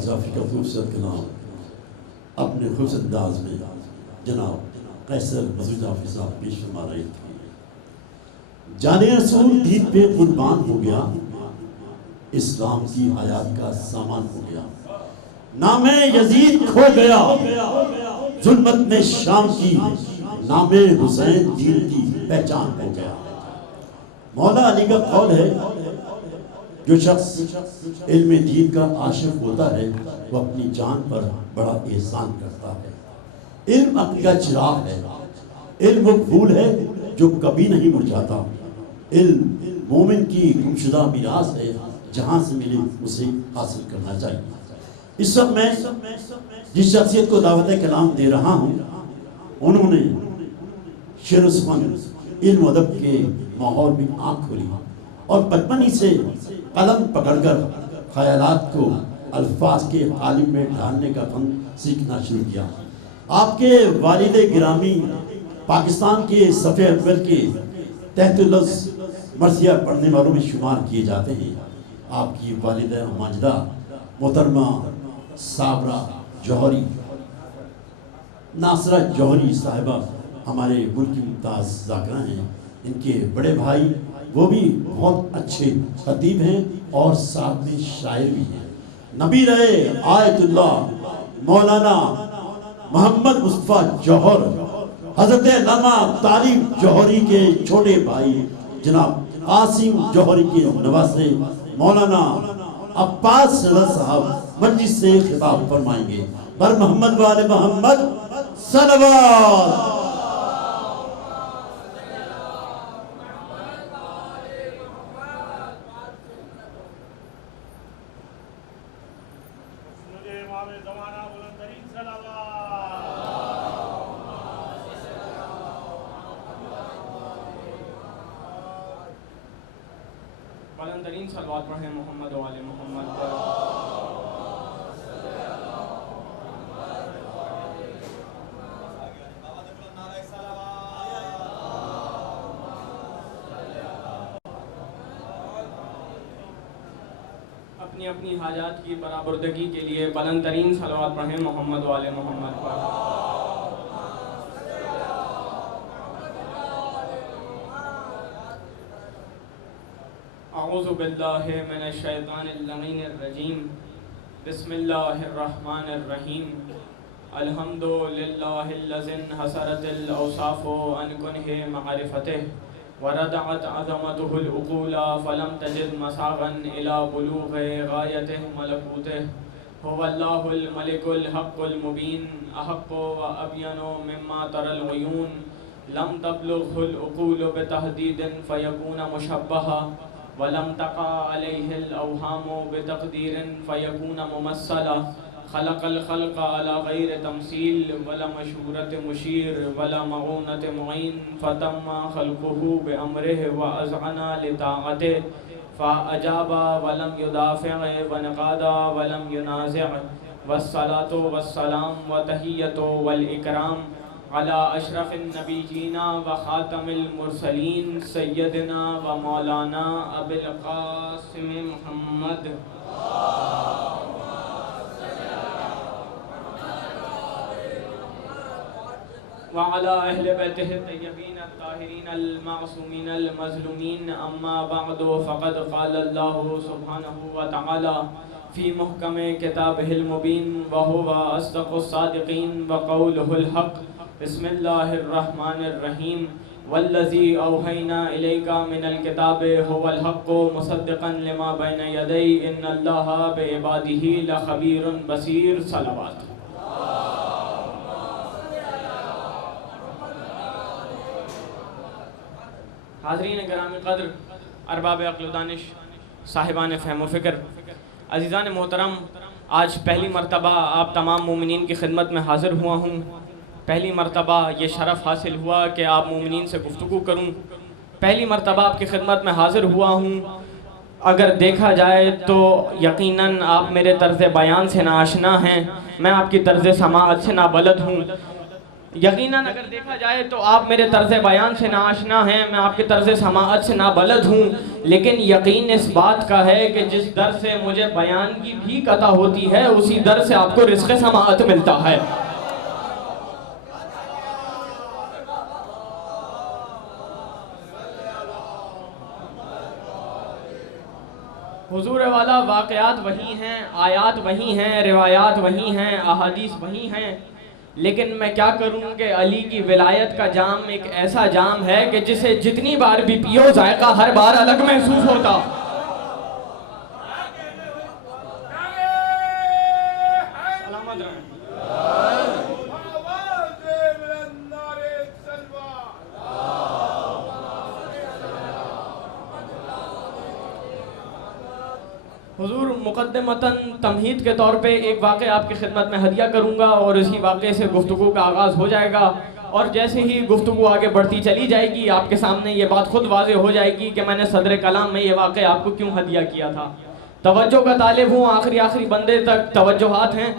بازافی کا خوبصورت کلام اپنے خوبصورت انداز میں جناب قیصر مسعود حافظ صاحب پیش فرما رہے تھے۔ جان رسول دین پہ قربان ہو گیا، اسلام کی حیات کا سامان ہو گیا، نام یزید کھو گیا ظلمت میں شام کی، نام حسین دین کی پہچان ہو گیا۔ مولا علی کا قول ہے جو شخص علم دین کا عاشق ہوتا ہے وہ اپنی جان پر بڑا احسان کرتا ہے۔ علم عقل کا چراغ ہے، علم وہ پھول ہے جو کبھی نہیں مرجھاتا، علم مومن کی گمشدہ میراث ہے، جہاں سے ملے اسے حاصل کرنا چاہیے۔ اس وقت میں جس شخصیت کو دعوت کلام دے رہا ہوں انہوں نے شعر و سخن علم و ادب کے ماحول میں آنکھ کھولی اور بچپن ہی سے قلم پکڑ کر خیالات کو الفاظ کے قالب میں ڈھالنے کا فن سیکھنا شروع کیا۔ آپ کے والد گرامی پاکستان کے صفحے اول کے تحت لفظ مرثیہ پڑھنے والوں میں شمار کیے جاتے ہیں۔ آپ کی والدہ ماجدہ محترمہ صابرہ جوہری، ناصرہ جوہری صاحبہ ہمارے ملک کی ممتاز ذاکرہ ہیں۔ ان کے بڑے بھائی وہ بھی بہت اچھے خطیب ہیں اور ساتھ میں شاعر بھی ہیں۔ نبی رہے آیت اللہ مولانا محمد مصطفیٰ جوہر حضرت علامہ طالب جوہری کے چھوٹے بھائی جناب قاسم جوہری کے نواسے مولانا عباس رضا صاحب مجلس سے خطاب فرمائیں گے۔ بر محمد وآل محمد صلوات۔ بلند ترین صلوات پڑھیں محمد و آل محمد پر۔ اپنی اپنی حاجات کی برآوردگی کے لیے بلند ترین صلوات پڑھیں محمد و آل محمد پر۔ اعوذ باللہ من الشیطان اللعین الرجیم، بسم اللہ الرحمن الرحیم، الحمدللہ الذی انحصرت الاوصاف عن کنہ معرفتہ وردعت عظمتہ العقول فلم تجد مساغا الى بلوغ غایتہ ملکوتہ، هو اللہ الملک الحق المبین، احق و ابین مما تری العیون، لم تبلغ العقول بتحدید فیکون مشبہا ولم تقع علیہ الاوہام بتقدیر فیکون ممثلا، خلق الخلق على غیر تمثیل ولا مشورت مشیر ولا معونت معین، فتم خلقہ بامرہ واذعن لطاعتہ فاجاب ولم يدافع وانقاد ولم ينازع، والصلاة والسلام وتحیۃ والاکرام علی اشرف النبیین وخاتم المرسلین سیدنا و مولانا ابی القاسم محمد وعلى اہل بیتہ الطیبین الطاہرین المعصومین المظلومین، اما بعد فقد قال اللہ سبحانہ وتعالی فی محکم کتابہ المبین وہو اصدق الصادقین وقولہ الحق، بسم اللہ الرحمن الرحیم، والذی اوحینا الیک من الکتاب هو الحق مصدقا لما بین یدی ان اللہ بعبادہ لخبیر بصیر۔ صلوات۔ حاضرین گرامی قدر، ارباب عقل و دانش، صاحبان فہم و فکر، عزیزان محترم، آج پہلی مرتبہ آپ تمام مومنین کی خدمت میں حاضر ہوا ہوں۔ پہلی مرتبہ یہ شرف حاصل ہوا کہ آپ مومنین سے گفتگو کروں، پہلی مرتبہ آپ کی خدمت میں حاضر ہوا ہوں۔ اگر دیکھا جائے تو یقیناً آپ میرے طرز بیان سے ناآشنا ہیں، میں آپ کی طرز سماعت سے نابلد ہوں، یقیناً اگر دیکھا جائے تو آپ میرے طرز بیان سے ناآشنا ہیں، میں آپ کے طرز سماعت سے نابلد ہوں، لیکن یقین اس بات کا ہے کہ جس در سے مجھے بیان کی بھی قطع ہوتی ہے اسی در سے آپ کو رزق سماعت ملتا ہے۔ حضور والا واقعات وہی ہیں، آیات وہی ہیں، روایات وہی ہیں، احادیث وہی ہیں، لیکن میں کیا کروں کہ علی کی ولایت کا جام ایک ایسا جام ہے کہ جسے جتنی بار بھی پیو ذائقہ ہر بار الگ محسوس ہوتا۔ سلامت رہیں۔ حضور مقدمتاً تمہید کے طور پہ ایک واقعہ آپ کی خدمت میں ہدیہ کروں گا اور اسی واقعے سے گفتگو کا آغاز ہو جائے گا، اور جیسے ہی گفتگو آگے بڑھتی چلی جائے گی آپ کے سامنے یہ بات خود واضح ہو جائے گی کہ میں نے صدر کلام میں یہ واقعہ آپ کو کیوں ہدیہ کیا تھا۔ توجہ کا طالب ہوں، آخری بندے تک توجہات ہیں۔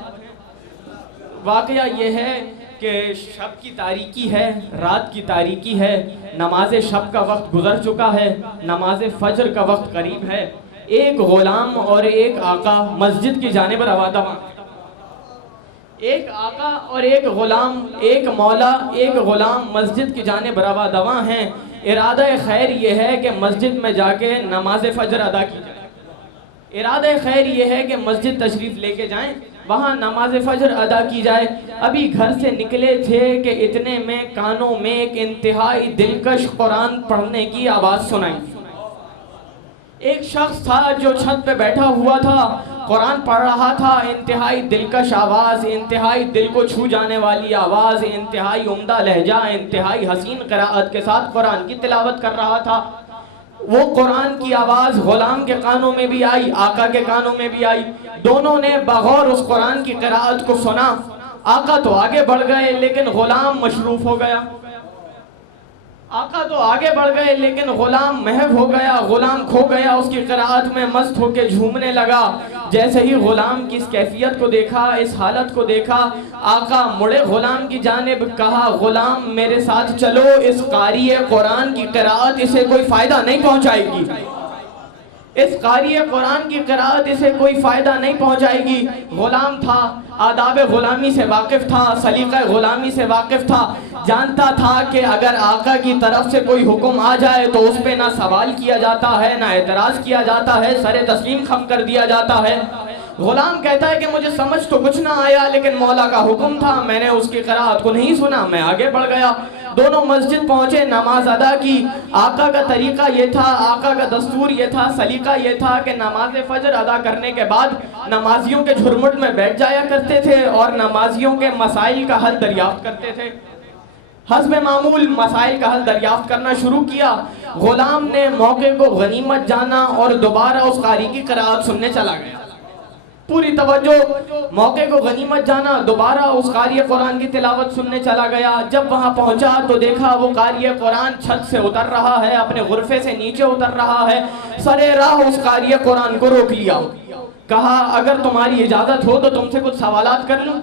واقعہ یہ ہے کہ شب کی تاریکی ہے، رات کی تاریکی ہے، نماز شب کا وقت گزر چکا ہے، نماز فجر کا وقت قریب ہے، ایک غلام اور ایک آقا مسجد کی جانب روادواں، ایک آقا اور ایک غلام، ایک مولا ایک غلام مسجد کی جانب روادواں ہیں۔ ارادہ خیر یہ ہے کہ مسجد میں جا کے نماز فجر ادا کی جائے، ارادہ خیر یہ ہے کہ مسجد تشریف لے کے جائیں، وہاں نماز فجر ادا کی جائے۔ ابھی گھر سے نکلے تھے کہ اتنے میں کانوں میں ایک انتہائی دلکش قرآن پڑھنے کی آواز سنائی۔ ایک شخص تھا جو چھت پہ بیٹھا ہوا تھا، قرآن پڑھ رہا تھا، انتہائی دلکش آواز، انتہائی دل کو چھو جانے والی آواز، انتہائی عمدہ لہجہ، انتہائی حسین قراءت کے ساتھ قرآن کی تلاوت کر رہا تھا۔ وہ قرآن کی آواز غلام کے کانوں میں بھی آئی، آقا کے کانوں میں بھی آئی، دونوں نے بغور اس قرآن کی قراءت کو سنا۔ آقا تو آگے بڑھ گئے لیکن غلام مشروف ہو گیا، آقا تو آگے بڑھ گئے لیکن غلام محو ہو گیا، غلام کھو گیا، اس کی قراءت میں مست ہو کے جھومنے لگا۔ جیسے ہی غلام کی اس کیفیت کو دیکھا، اس حالت کو دیکھا، آقا مڑے غلام کی جانب، کہا غلام میرے ساتھ چلو، اس قاری قرآن کی قراءت اسے کوئی فائدہ نہیں پہنچائے گی، اس قاری قرآن کی قراءت اسے کوئی فائدہ نہیں پہنچائے گی۔ غلام تھا، آداب غلامی سے واقف تھا، سلیقہ غلامی سے واقف تھا، جانتا تھا کہ اگر آقا کی طرف سے کوئی حکم آ جائے تو اس پہ نہ سوال کیا جاتا ہے، نہ اعتراض کیا جاتا ہے، سر تسلیم خم کر دیا جاتا ہے۔ غلام کہتا ہے کہ مجھے سمجھ تو کچھ نہ آیا لیکن مولا کا حکم تھا، میں نے اس کی قراءت کو نہیں سنا، میں آگے بڑھ گیا۔ دونوں مسجد پہنچے، نماز ادا کی۔ آقا کا طریقہ یہ تھا، آقا کا دستور یہ تھا، سلیقہ یہ تھا کہ نماز فجر ادا کرنے کے بعد نمازیوں کے جھرمٹ میں بیٹھ جایا کرتے تھے اور نمازیوں کے مسائل کا حل دریافت کرتے تھے۔ حسب معمول مسائل کا حل دریافت کرنا شروع کیا۔ غلام نے موقع کو غنیمت جانا اور دوبارہ اس قاری کی قراءت سننے چلا گیا، پوری توجہ، موقع کو غنیمت جانا، دوبارہ اس قاری قرآن کی تلاوت سننے چلا گیا۔ جب وہاں پہنچا تو دیکھا وہ قاری قرآن چھت سے اتر رہا ہے، اپنے غرفے سے نیچے اتر رہا ہے۔ سرے راہ اس قاری قرآن کو روک لیا، کہا اگر تمہاری اجازت ہو تو تم سے کچھ سوالات کر لوں؟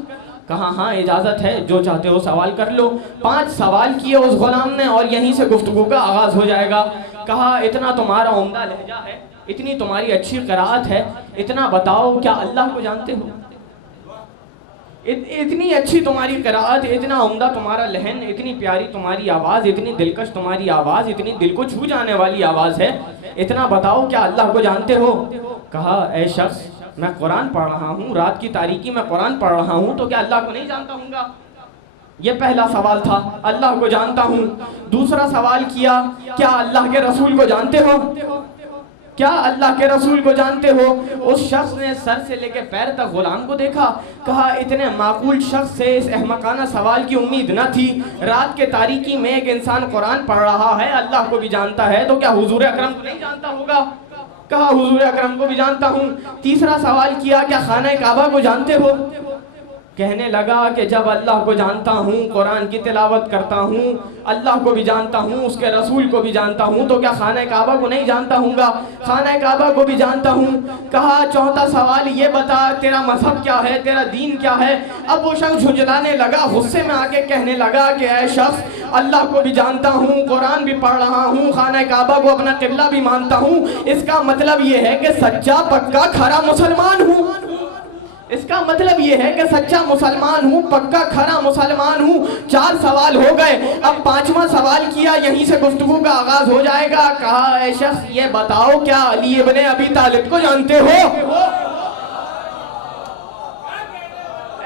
کہا ہاں اجازت ہے، جو چاہتے ہو سوال کر لو۔ 5 سوال کیے اس غلام نے اور یہیں سے گفتگو کا آغاز ہو جائے گا۔ کہا اتنا تمہارا عمدہ لہجہ ہے، اتنی تمہاری اچھی قراءت ہے، اتنا بتاؤ کیا اللہ کو جانتے ہو؟ اتنی اچھی تمہاری قراءت، اتنا عمدہ تمہارا لہن، اتنی پیاری تمہاری آواز، اتنی دلکش تمہاری آواز، اتنی دل کو چھو جانے والی آواز ہے، اتنا بتاؤ کیا اللہ کو جانتے ہو؟ کہا اے شخص میں قرآن پڑھ رہا ہوں، رات کی تاریکی میں قرآن پڑھ رہا ہوں، تو کیا اللہ کو نہیں جانتا ہوں گا؟ یہ پہلا سوال تھا، اللہ کو جانتا ہوں۔ دوسرا سوال کیا کیا اللہ کے رسول کو جانتے ہو؟ کیا اللہ کے رسول کو جانتے ہو؟ اس شخص نے سر سے لے کے پیر تک غلام کو دیکھا، کہا اتنے معقول شخص سے اس احمقانہ سوال کی امید نہ تھی۔ رات کے تاریکی میں ایک انسان قرآن پڑھ رہا ہے، اللہ کو بھی جانتا ہے، تو کیا حضور اکرم کو نہیں جانتا ہوگا؟ کہا حضور اکرم کو بھی جانتا ہوں۔ تیسرا سوال کیا کیا خانہ کعبہ کو جانتے ہو؟ کہنے لگا کہ جب اللہ کو جانتا ہوں، قرآن کی تلاوت کرتا ہوں، اللہ کو بھی جانتا ہوں، اس کے رسول کو بھی جانتا ہوں، تو کیا خانہ کعبہ کو نہیں جانتا ہوں گا؟ خانہ کعبہ کو بھی جانتا ہوں۔ کہا چوتھا سوال یہ بتا تیرا مذہب کیا ہے، تیرا دین کیا ہے؟ اب وہ شخص جھنجھلانے لگا، غصے میں آ کے کہنے لگا کہ اے شخص، اللہ کو بھی جانتا ہوں، قرآن بھی پڑھ رہا ہوں، خانہ کعبہ کو اپنا قبلہ بھی مانتا ہوں، اس کا مطلب یہ ہے کہ سچا پکا کھرا مسلمان ہوں۔ اس کا مطلب یہ ہے کہ سچا مسلمان ہوں، پکا کھرا مسلمان ہوں۔ 4 سوال ہو گئے، اب 5واں سوال کیا، یہیں سے گفتگو کا آغاز ہو جائے گا۔ کہا اے شخص یہ بتاؤ کیا علی ابن ابی طالب کو جانتے ہو؟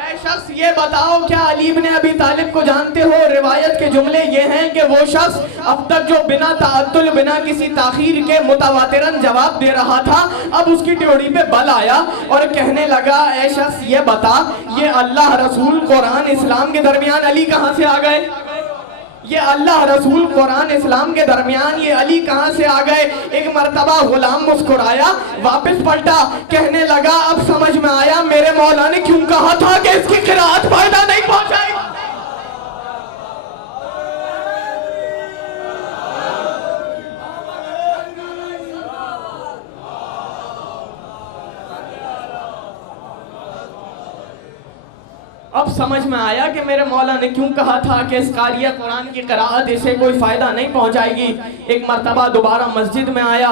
اے شخص یہ بتاؤ کیا علی ابن ابی طالب کو جانتے ہو؟ روایت کے جملے یہ ہیں کہ وہ شخص اب تک جو بنا تعطل، بنا کسی تاخیر کے متواتراً جواب دے رہا تھا، اب اس کی ڈیوڑی پہ بل آیا اور کہنے لگا اے شخص یہ بتا، یہ اللہ رسول قرآن اسلام کے درمیان علی کہاں سے آ گئے؟ یہ اللہ رسول قرآن اسلام کے درمیان یہ علی کہاں سے آ گئے؟ ایک مرتبہ غلام مسکرایا، واپس پلٹا، کہنے لگا اب سمجھ میں آیا میرے مولا نے کیوں کہا تھا کہ اس کی قرآت فائدہ نہیں پہنچائے۔ اب سمجھ میں آیا کہ میرے مولا نے کیوں کہا تھا کہ اس قاریہ قرآن کی قرآت اسے کوئی فائدہ نہیں پہنچائے گی۔ ایک مرتبہ دوبارہ مسجد میں آیا،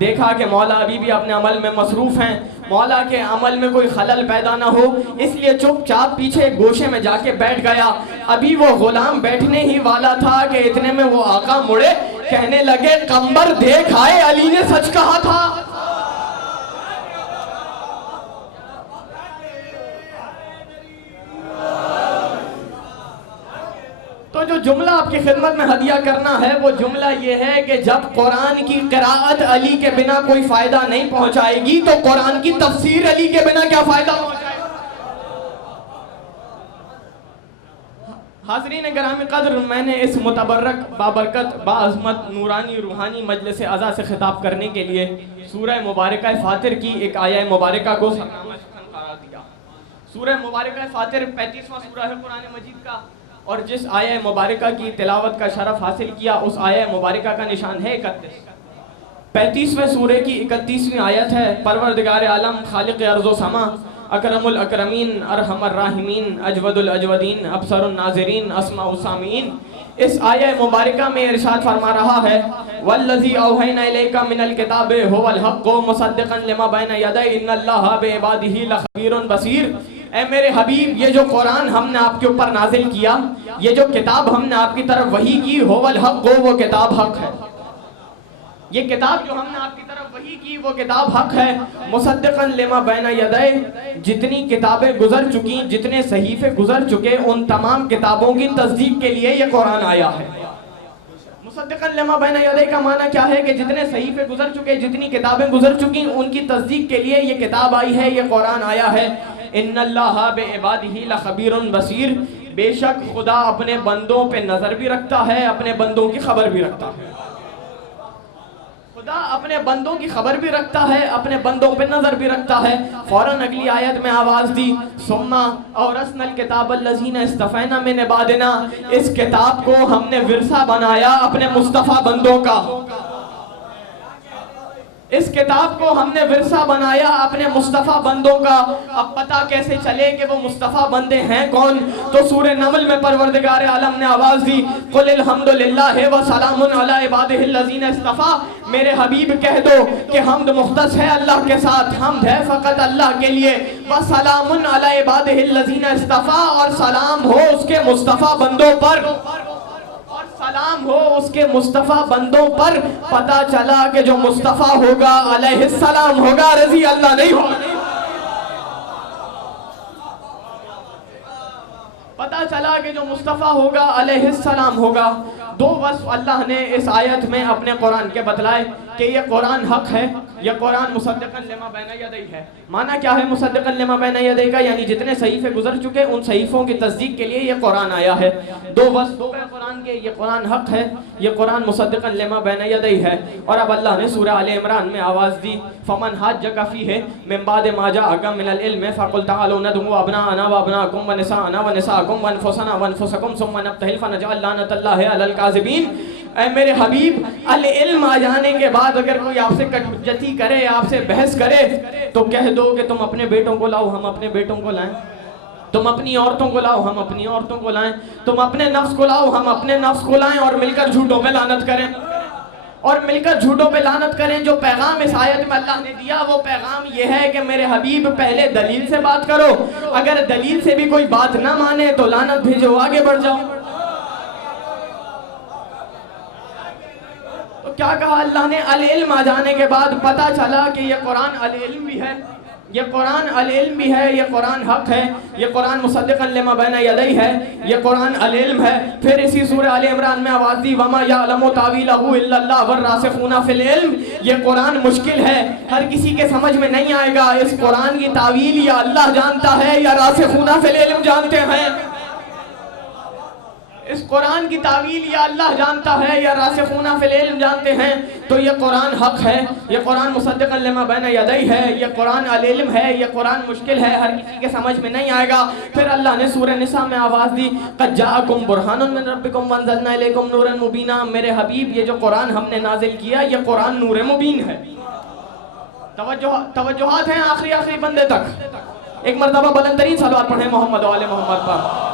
دیکھا کہ مولا ابھی بھی اپنے عمل میں مصروف ہیں، مولا کے عمل میں کوئی خلل پیدا نہ ہو، اس لیے چپ چاپ پیچھے گوشے میں جا کے بیٹھ گیا۔ ابھی وہ غلام بیٹھنے ہی والا تھا کہ اتنے میں وہ آقا مڑے، کہنے لگے قمبر دیکھ آئے، علی نے سچ کہا تھا۔ تو جو جملہ آپ کی خدمت میں ہدیہ کرنا ہے وہ جملہ یہ ہے کہ جب قرآن کی قرآت علی کے بنا کوئی فائدہ نہیں پہنچائے گی تو قرآن کی تفسیر علی کے بنا کیا فائدہ پہنچائے گی؟ حاضرین گرامی قدر، میں نے اس متبرک بابرکت باعظمت نورانی روحانی مجلس عزا سے خطاب کرنے کے لیے سورہ مبارکہ فاتر کی ایک آیہ مبارکہ کو سرنامہ سخن قرار دیا۔ سورہ مبارکہ فاتر 35واں سورہ ہے قرآن مجید کا، اور جس آیہ مبارکہ کی تلاوت کا شرف حاصل کیا اس آیہ مبارکہ کا نشان ہے 31۔ 35ویں سورہ کی 31ویں آیت ہے، پروردگار عالم خالق ارض و سما، اکرم الاکرمین، ارحم الراحمین، اجود الاجودین، ابصر الناظرین، اسمع السامعین، اس آیہ مبارکہ میں ارشاد فرما رہا ہے والذی اوحینا الیک من الکتاب هو الحق مصدقا لما بین یدیہ ان اللہ بعبادہ لخبیر بصیر۔ اے میرے حبیب، یہ جو قرآن ہم نے آپ کے اوپر نازل کیا، یہ جو کتاب ہم نے آپ کی طرف وحی کی، هو الحق، وہ کتاب حق ہے۔ یہ کتاب جو ہم نے آپ کی طرف وحی کی وہ کتاب حق ہے۔ مصدقا لما بین یدیہ، جتنی کتابیں گزر چکی، جتنے صحیفے گزر چکے، ان تمام کتابوں کی تصدیق کے لیے یہ قرآن آیا ہے۔ مصدقا لما بین یدیہ کا معنی کیا ہے کہ جتنے صحیفے گزر چکے، جتنی کتابیں گزر چکی، ان کی تصدیق کے لیے یہ کتاب آئی ہے، یہ قرآن آیا ہے۔ ان اللہ بعبادہ لخبیر بصیر، بے شک خدا اپنے بندوں پہ نظر بھی رکھتا ہے، اپنے بندوں کی خبر بھی رکھتا ہے۔ خدا اپنے بندوں کی خبر بھی رکھتا ہے، اپنے بندوں پہ نظر بھی رکھتا ہے۔ فوراً اگلی آیت میں آواز دی، ثم اورثنا الکتاب الذین اصطفینا من عبادنا، اس کتاب کو ہم نے ورثہ بنایا اپنے مصطفیٰ بندوں کا۔ اس کتاب کو ہم نے ورثہ بنایا اپنے مصطفیٰ بندوں کا۔ اب پتہ کیسے چلے کہ وہ مصطفیٰ بندے ہیں کون؟ تو سورہ نمل میں پروردگار عالم نے آواز دی، قل الحمدللہ وسلام علی عبادہ الذین اصطفیٰ، میرے حبیب کہہ دو کہ حمد مختص ہے اللہ کے ساتھ، حمد ہے فقط اللہ کے لیے، وسلام علی عبادہ الذین اصطفیٰ، اور سلام ہو اس کے مصطفیٰ بندوں پر، سلام ہو اس کے مصطفیٰ بندوں پر۔ پتہ چلا کہ جو مصطفیٰ ہوگا علیہ السلام ہوگا، رضی اللہ نہیں ہوگا۔ پتہ چلا کہ جو مصطفیٰ ہوگا علیہ السلام ہوگا۔ 2 وصف اللہ نے اس آیت میں اپنے قرآن کے بتلائے کہ یہ قرآن حق ہے، یہ قرآن مصدقا لما بین یدیہ ہے۔ معنی کیا ہے مصدقا لما بین یدیہ کا؟ یعنی جتنے صحیفے گزر چکے ان صحیفوں کی تصدیق کے لیے یہ قرآن آیا ہے۔ دو وصف ہو گئے قرآن کے، یہ قرآن حق ہے، یہ قرآن مصدقا لما بین یدیہ ہے۔ اور اب اللہ نے سورہ آل عمران میں آواز دی، فمن حاجک فیہ من بعد ما جاءک من العلم فقل تعالوا ندعو ابناءنا وابناءکم ونساءنا ونساءکم وانفسنا وانفسکم ثم نبتہل فنجعل لعنۃ اللہ علی الکاذبین۔ اے میرے حبیب، العلم آ جانے کے بعد اگر کوئی آپ سے کٹجتی کرے، آپ سے بحث کرے، تو کہہ دو کہ تم اپنے بیٹوں کو لاؤ، ہم اپنے بیٹوں کو لائیں، تم اپنی عورتوں کو لاؤ، ہم اپنی عورتوں کو لائیں، تم اپنے نفس کو لاؤ، ہم اپنے نفس کو لائیں، اور مل کر جھوٹوں پہ لعنت کریں، اور مل کر جھوٹوں پہ لعنت کریں۔ جو پیغام اس آیت میں اللہ نے دیا وہ پیغام یہ ہے کہ میرے حبیب پہلے دلیل سے بات کرو، اگر دلیل سے بھی کوئی بات نہ مانے تو لعنت بھیجو، آگے بڑھ جاؤ۔ تو کیا کہا اللہ نے؟ العلم آ جانے کے بعد پتہ چلا کہ یہ قرآن العلم بھی ہے، یہ قرآن العلم بھی ہے، یہ قرآن حق ہے، یہ قرآن مصدقا لما بین یدیہ ہے، یہ قرآن العلم ہے۔ پھر اسی سورہ آل عمران میں آواز دی، وما یعلم تاویلہ الا اللہ والراسخون فی العلم۔ یہ قرآن مشکل ہے، ہر کسی کے سمجھ میں نہیں آئے گا، اس قرآن کی تاویل یا اللہ جانتا ہے یا راسخون فی العلم جانتے ہیں۔ اس قرآن کی تعویل یا اللہ جانتا ہے یا راسخون فی العلم جانتے ہیں۔ تو یہ قرآن حق ہے، یہ قرآن مصدقا لما بین یدیہ ہے، یہ قرآن العلم ہے، یہ قرآن مشکل ہے، ہر کسی کے سمجھ میں نہیں آئے گا۔ پھر اللہ نے سورہ نساء میں آواز دی، قد جاءکم برہان من ربکم وانزلنا الیکم نورا مبینا۔ میرے حبیب، یہ جو قرآن ہم نے نازل کیا یہ قرآن نور مبین ہے۔ توجہات ہیں آخری بندے تک۔ ایک مرتبہ بلند ترین صلوات پڑھیں محمد و آل محمد پر۔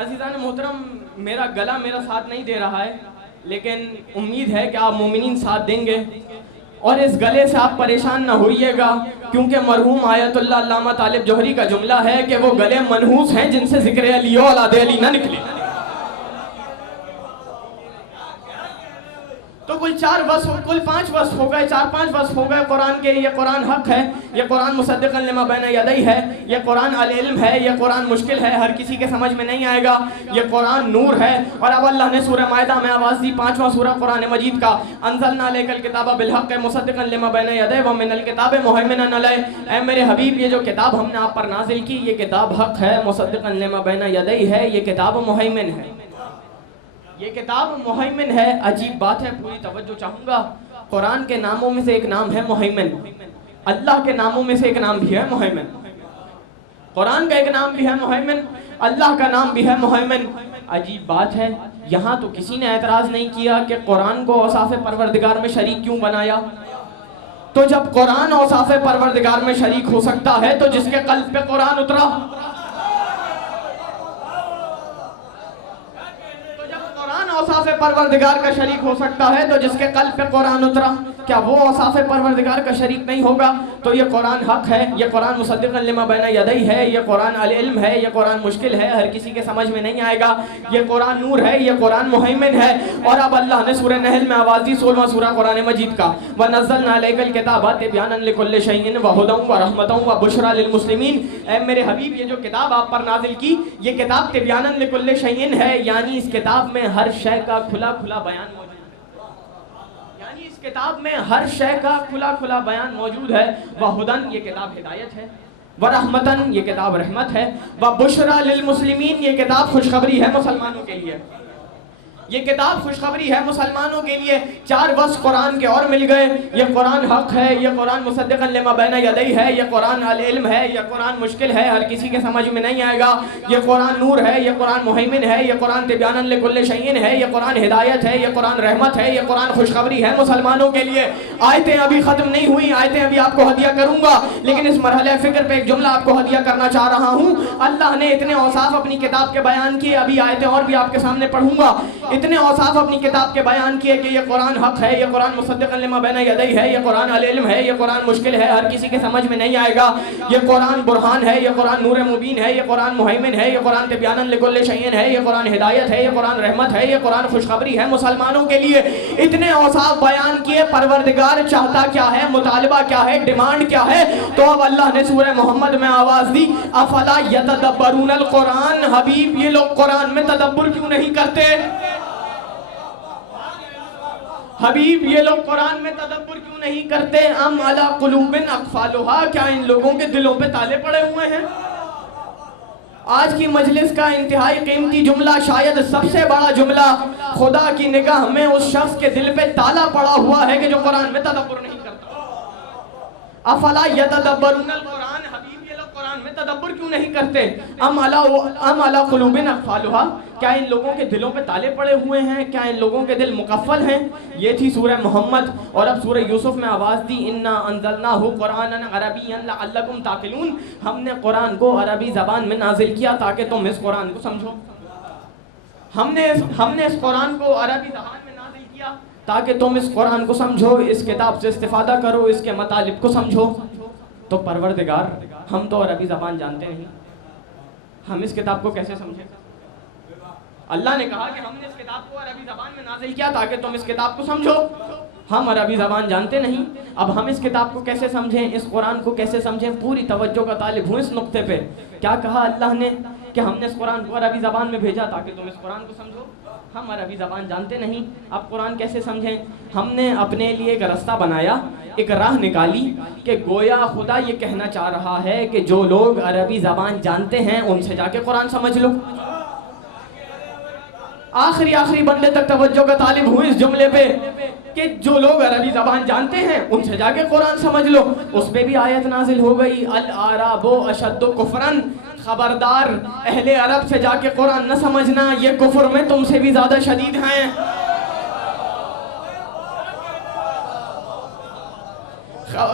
عزیزان محترم، میرا گلا میرا ساتھ نہیں دے رہا ہے، لیکن امید ہے کہ آپ مومنین ساتھ دیں گے، اور اس گلے سے آپ پریشان نہ ہوئیے گا، کیونکہ مرحوم آیت اللہ علامہ طالب جوہری کا جملہ ہے کہ وہ گلے منحوس ہیں جن سے ذکر علی و اولاد علی نہ نکلے۔ تو کل 5 وصف ہو گئے، 4-5 وصف ہو گئے قرآن کے۔ یہ قرآن حق ہے، یہ قرآن مصدقا لما بین یدیہ ہے، یہ قرآن العلم ہے، یہ قرآن مشکل ہے، ہر کسی کے سمجھ میں نہیں آئے گا، یہ قرآن نور ہے۔ اور اب اللہ نے سورہ مائدہ میں آواز دی، 5واں سورہ قرآن مجید کا، انزلنا الیک الکتاب بالحق مصدقا لما بین یدیہ ومن الکتاب مہیمنا علیہ۔ اے میرے حبیب، یہ جو کتاب ہم نے آپ پر نازل کی یہ کتاب حق ہے، مصدقا لما بین یدیہ ہے، یہ کتاب مہیمن ہے، یہ کتاب مہیمن ہے۔ عجیب بات ہے، پوری توجہ چاہوں گا۔ قرآن کے ناموں میں سے ایک نام ہے مہیمن، اللہ کے ناموں میں سے ایک نام بھی ہے مہیمن۔ قرآن کا ایک نام بھی ہے مہیمن، اللہ کا نام بھی ہے مہیمن۔ عجیب بات ہے، یہاں تو کسی نے اعتراض نہیں کیا کہ قرآن کو اوصاف پروردگار میں شریک کیوں بنایا۔ تو جب قرآن اوصاف پروردگار میں شریک ہو سکتا ہے تو جس کے قلب پہ قرآن اترا، اوصاف پروردگار کا شریک ہو سکتا ہے تو جس کے قلب پہ قرآن اترا، کیا وہ اوصاف پروردگار کا شریک نہیں ہوگا؟ تو یہ قرآن حق ہے، یہ قرآن مصدقا لما بین یدیہ ہے، یہ قرآن العلم ہے، یہ قرآن مشکل ہے، ہر کسی کے سمجھ میں نہیں آئے گا، یہ قرآن نور ہے، یہ قرآن مہیمن ہے۔ اور اب اللہ نے سورہ نحل میں آواز دی، 16واں سورہ قرآن مجید کا، وَنَزَّلْنَا عَلَيْكَ الْكِتَابَ تِبْيَانًا لِكُلِّ شَيْءٍ وَهُدًى وَرَحْمَةً وَبُشْرَى لِلْمُسْلِمِينَ۔ اے میرے حبیب، یہ جو کتاب آپ پر نازل کی یہ کتاب تبیانًا لِكُلِّ شَيْءٍ ہے، یعنی اس کتاب میں ہر شے کا کھلا بیان موجود ہے، یعنی اس کتاب میں ہر شے کا کھلا بیان موجود ہے۔ وَهُدًى، یہ کتاب ہدایت ہے، وَرَحْمَةً، یہ کتاب رحمت ہے، وَبُشْرَى لِلْمُسْلِمِينَ، یہ کتاب خوشخبری ہے مسلمانوں کے لیے، یہ کتاب خوشخبری ہے مسلمانوں کے لیے۔ 4 وصف قرآن کے اور مل گئے، یہ قرآن حق ہے، یہ قرآن مصدقا لما بین یدیہ ہے، یہ قرآن العلم ہے، یہ قرآن مشکل ہے، ہر کسی کے سمجھ میں نہیں آئے گا، یہ قرآن نور ہے، یہ قرآن مہیمن ہے، یہ قرآن تبیانا لکل شیء ہے، یہ قرآن ہدایت ہے، یہ قرآن رحمت ہے، یہ قرآن خوشخبری ہے مسلمانوں کے لیے۔ آیتیں ابھی ختم نہیں ہوئی، آیتیں ابھی آپ کو ہدیہ کروں گا، لیکن اس مرحلہ فکر پہ ایک جملہ آپ کو ہدیہ کرنا چاہ رہا ہوں۔ اللہ نے اتنے اوصاف اپنی کتاب کے بیان کیے، ابھی آیتیں اور بھی آپ کے سامنے پڑھوں گا۔ اتنے اوصاف اپنی کتاب کے بیان کیے کہ یہ قرآن حق ہے، یہ قرآن مصدقا لما بین یدیہ ہے، یہ قرآن العلم ہے، یہ قرآن مشکل ہے، ہر کسی کے سمجھ میں نہیں آئے گا، یہ قرآن برہان ہے، یہ قرآن نور مبین ہے، یہ قرآن مہیمن ہے، یہ قرآن تبیانا لکل شیء ہے، یہ قرآن ہدایت ہے، یہ قرآن رحمت ہے، یہ قرآن خوشخبری ہے مسلمانوں کے لیے۔ اتنے اوصاف بیان کیے، پروردگار چاہتا کیا ہے، مطالبہ کیا ہے، ڈیمانڈ کیا ہے؟ تو اب اللہ نے سورہ محمد میں آواز دی، افلا یتدبرون القرآن، حبیب یہ لوگ قرآن میں تدبر کیوں نہیں کرتے؟ حبیب یہ لوگ قرآن میں تدبر کیوں نہیں کرتے؟ ام علی قلوب اقفالھا، کیا ان لوگوں کے دلوں پہ تالے پڑے ہوئے ہیں؟ آج کی مجلس کا انتہائی قیمتی جملہ، شاید سب سے بڑا جملہ، خدا کی نگاہ میں اس شخص کے دل پہ تالا پڑا ہوا ہے کہ جو قرآن میں تدبر نہیں کرتا۔ افلا یتدبرون القرآن، حبیب یہ لوگ قرآن میں تدبر کیوں نہیں کرتے؟ ام علی قلوب اقفالھا، کیا ان لوگوں کے دلوں پہ تالے پڑے ہوئے ہیں؟ کیا ان لوگوں کے دل مقفل ہیں؟ یہ تھی سورہ محمد۔ اور اب سورہ یوسف میں آواز دی، انا انزلناہ قرآنا عربیا لعلکم تعقلون، ہم نے قرآن کو عربی زبان میں نازل کیا تاکہ تم اس قرآن کو سمجھو۔ ہم نے اس قرآن کو عربی زبان میں نازل کیا تاکہ تم اس قرآن کو سمجھو، اس کتاب سے استفادہ کرو، اس کے مطالب کو سمجھو۔ تو پروردگار، ہم تو عربی زبان جانتے نہیں، ہم اس کتاب کو کیسے سمجھیں؟ اللہ نے کہا کہ ہم نے اس کتاب کو عربی زبان میں نازل کیا تاکہ تم اس کتاب کو سمجھو۔ ہم عربی زبان جانتے نہیں، اب ہم اس کتاب کو کیسے سمجھیں، اس قرآن کو کیسے سمجھیں؟ پوری توجہ کا طالب ہوں اس نقطے پہ۔ کیا کہا اللہ نے کہ ہم نے اس قرآن کو عربی زبان میں بھیجا تاکہ تم اس قرآن کو سمجھو۔ ہم عربی زبان جانتے نہیں، اب قرآن کیسے سمجھیں؟ ہم نے اپنے لیے ایک رستہ بنایا، ایک راہ نکالی کہ گویا خدا یہ کہنا چاہ رہا ہے کہ جو لوگ عربی زبان جانتے ہیں ان سے جا کے قرآن سمجھ لو۔ آخری بندے تک توجہ کا طالب ہوں اس جملے پہ کہ جو لوگ عربی زبان جانتے ہیں ان سے جا کے قرآن سمجھ لو۔ اس پہ بھی آیت نازل ہو گئی، الاعراب اشد کفرا، خبردار اہل عرب سے جا کے قرآن نہ سمجھنا، یہ کفر میں تم سے بھی زیادہ شدید ہیں۔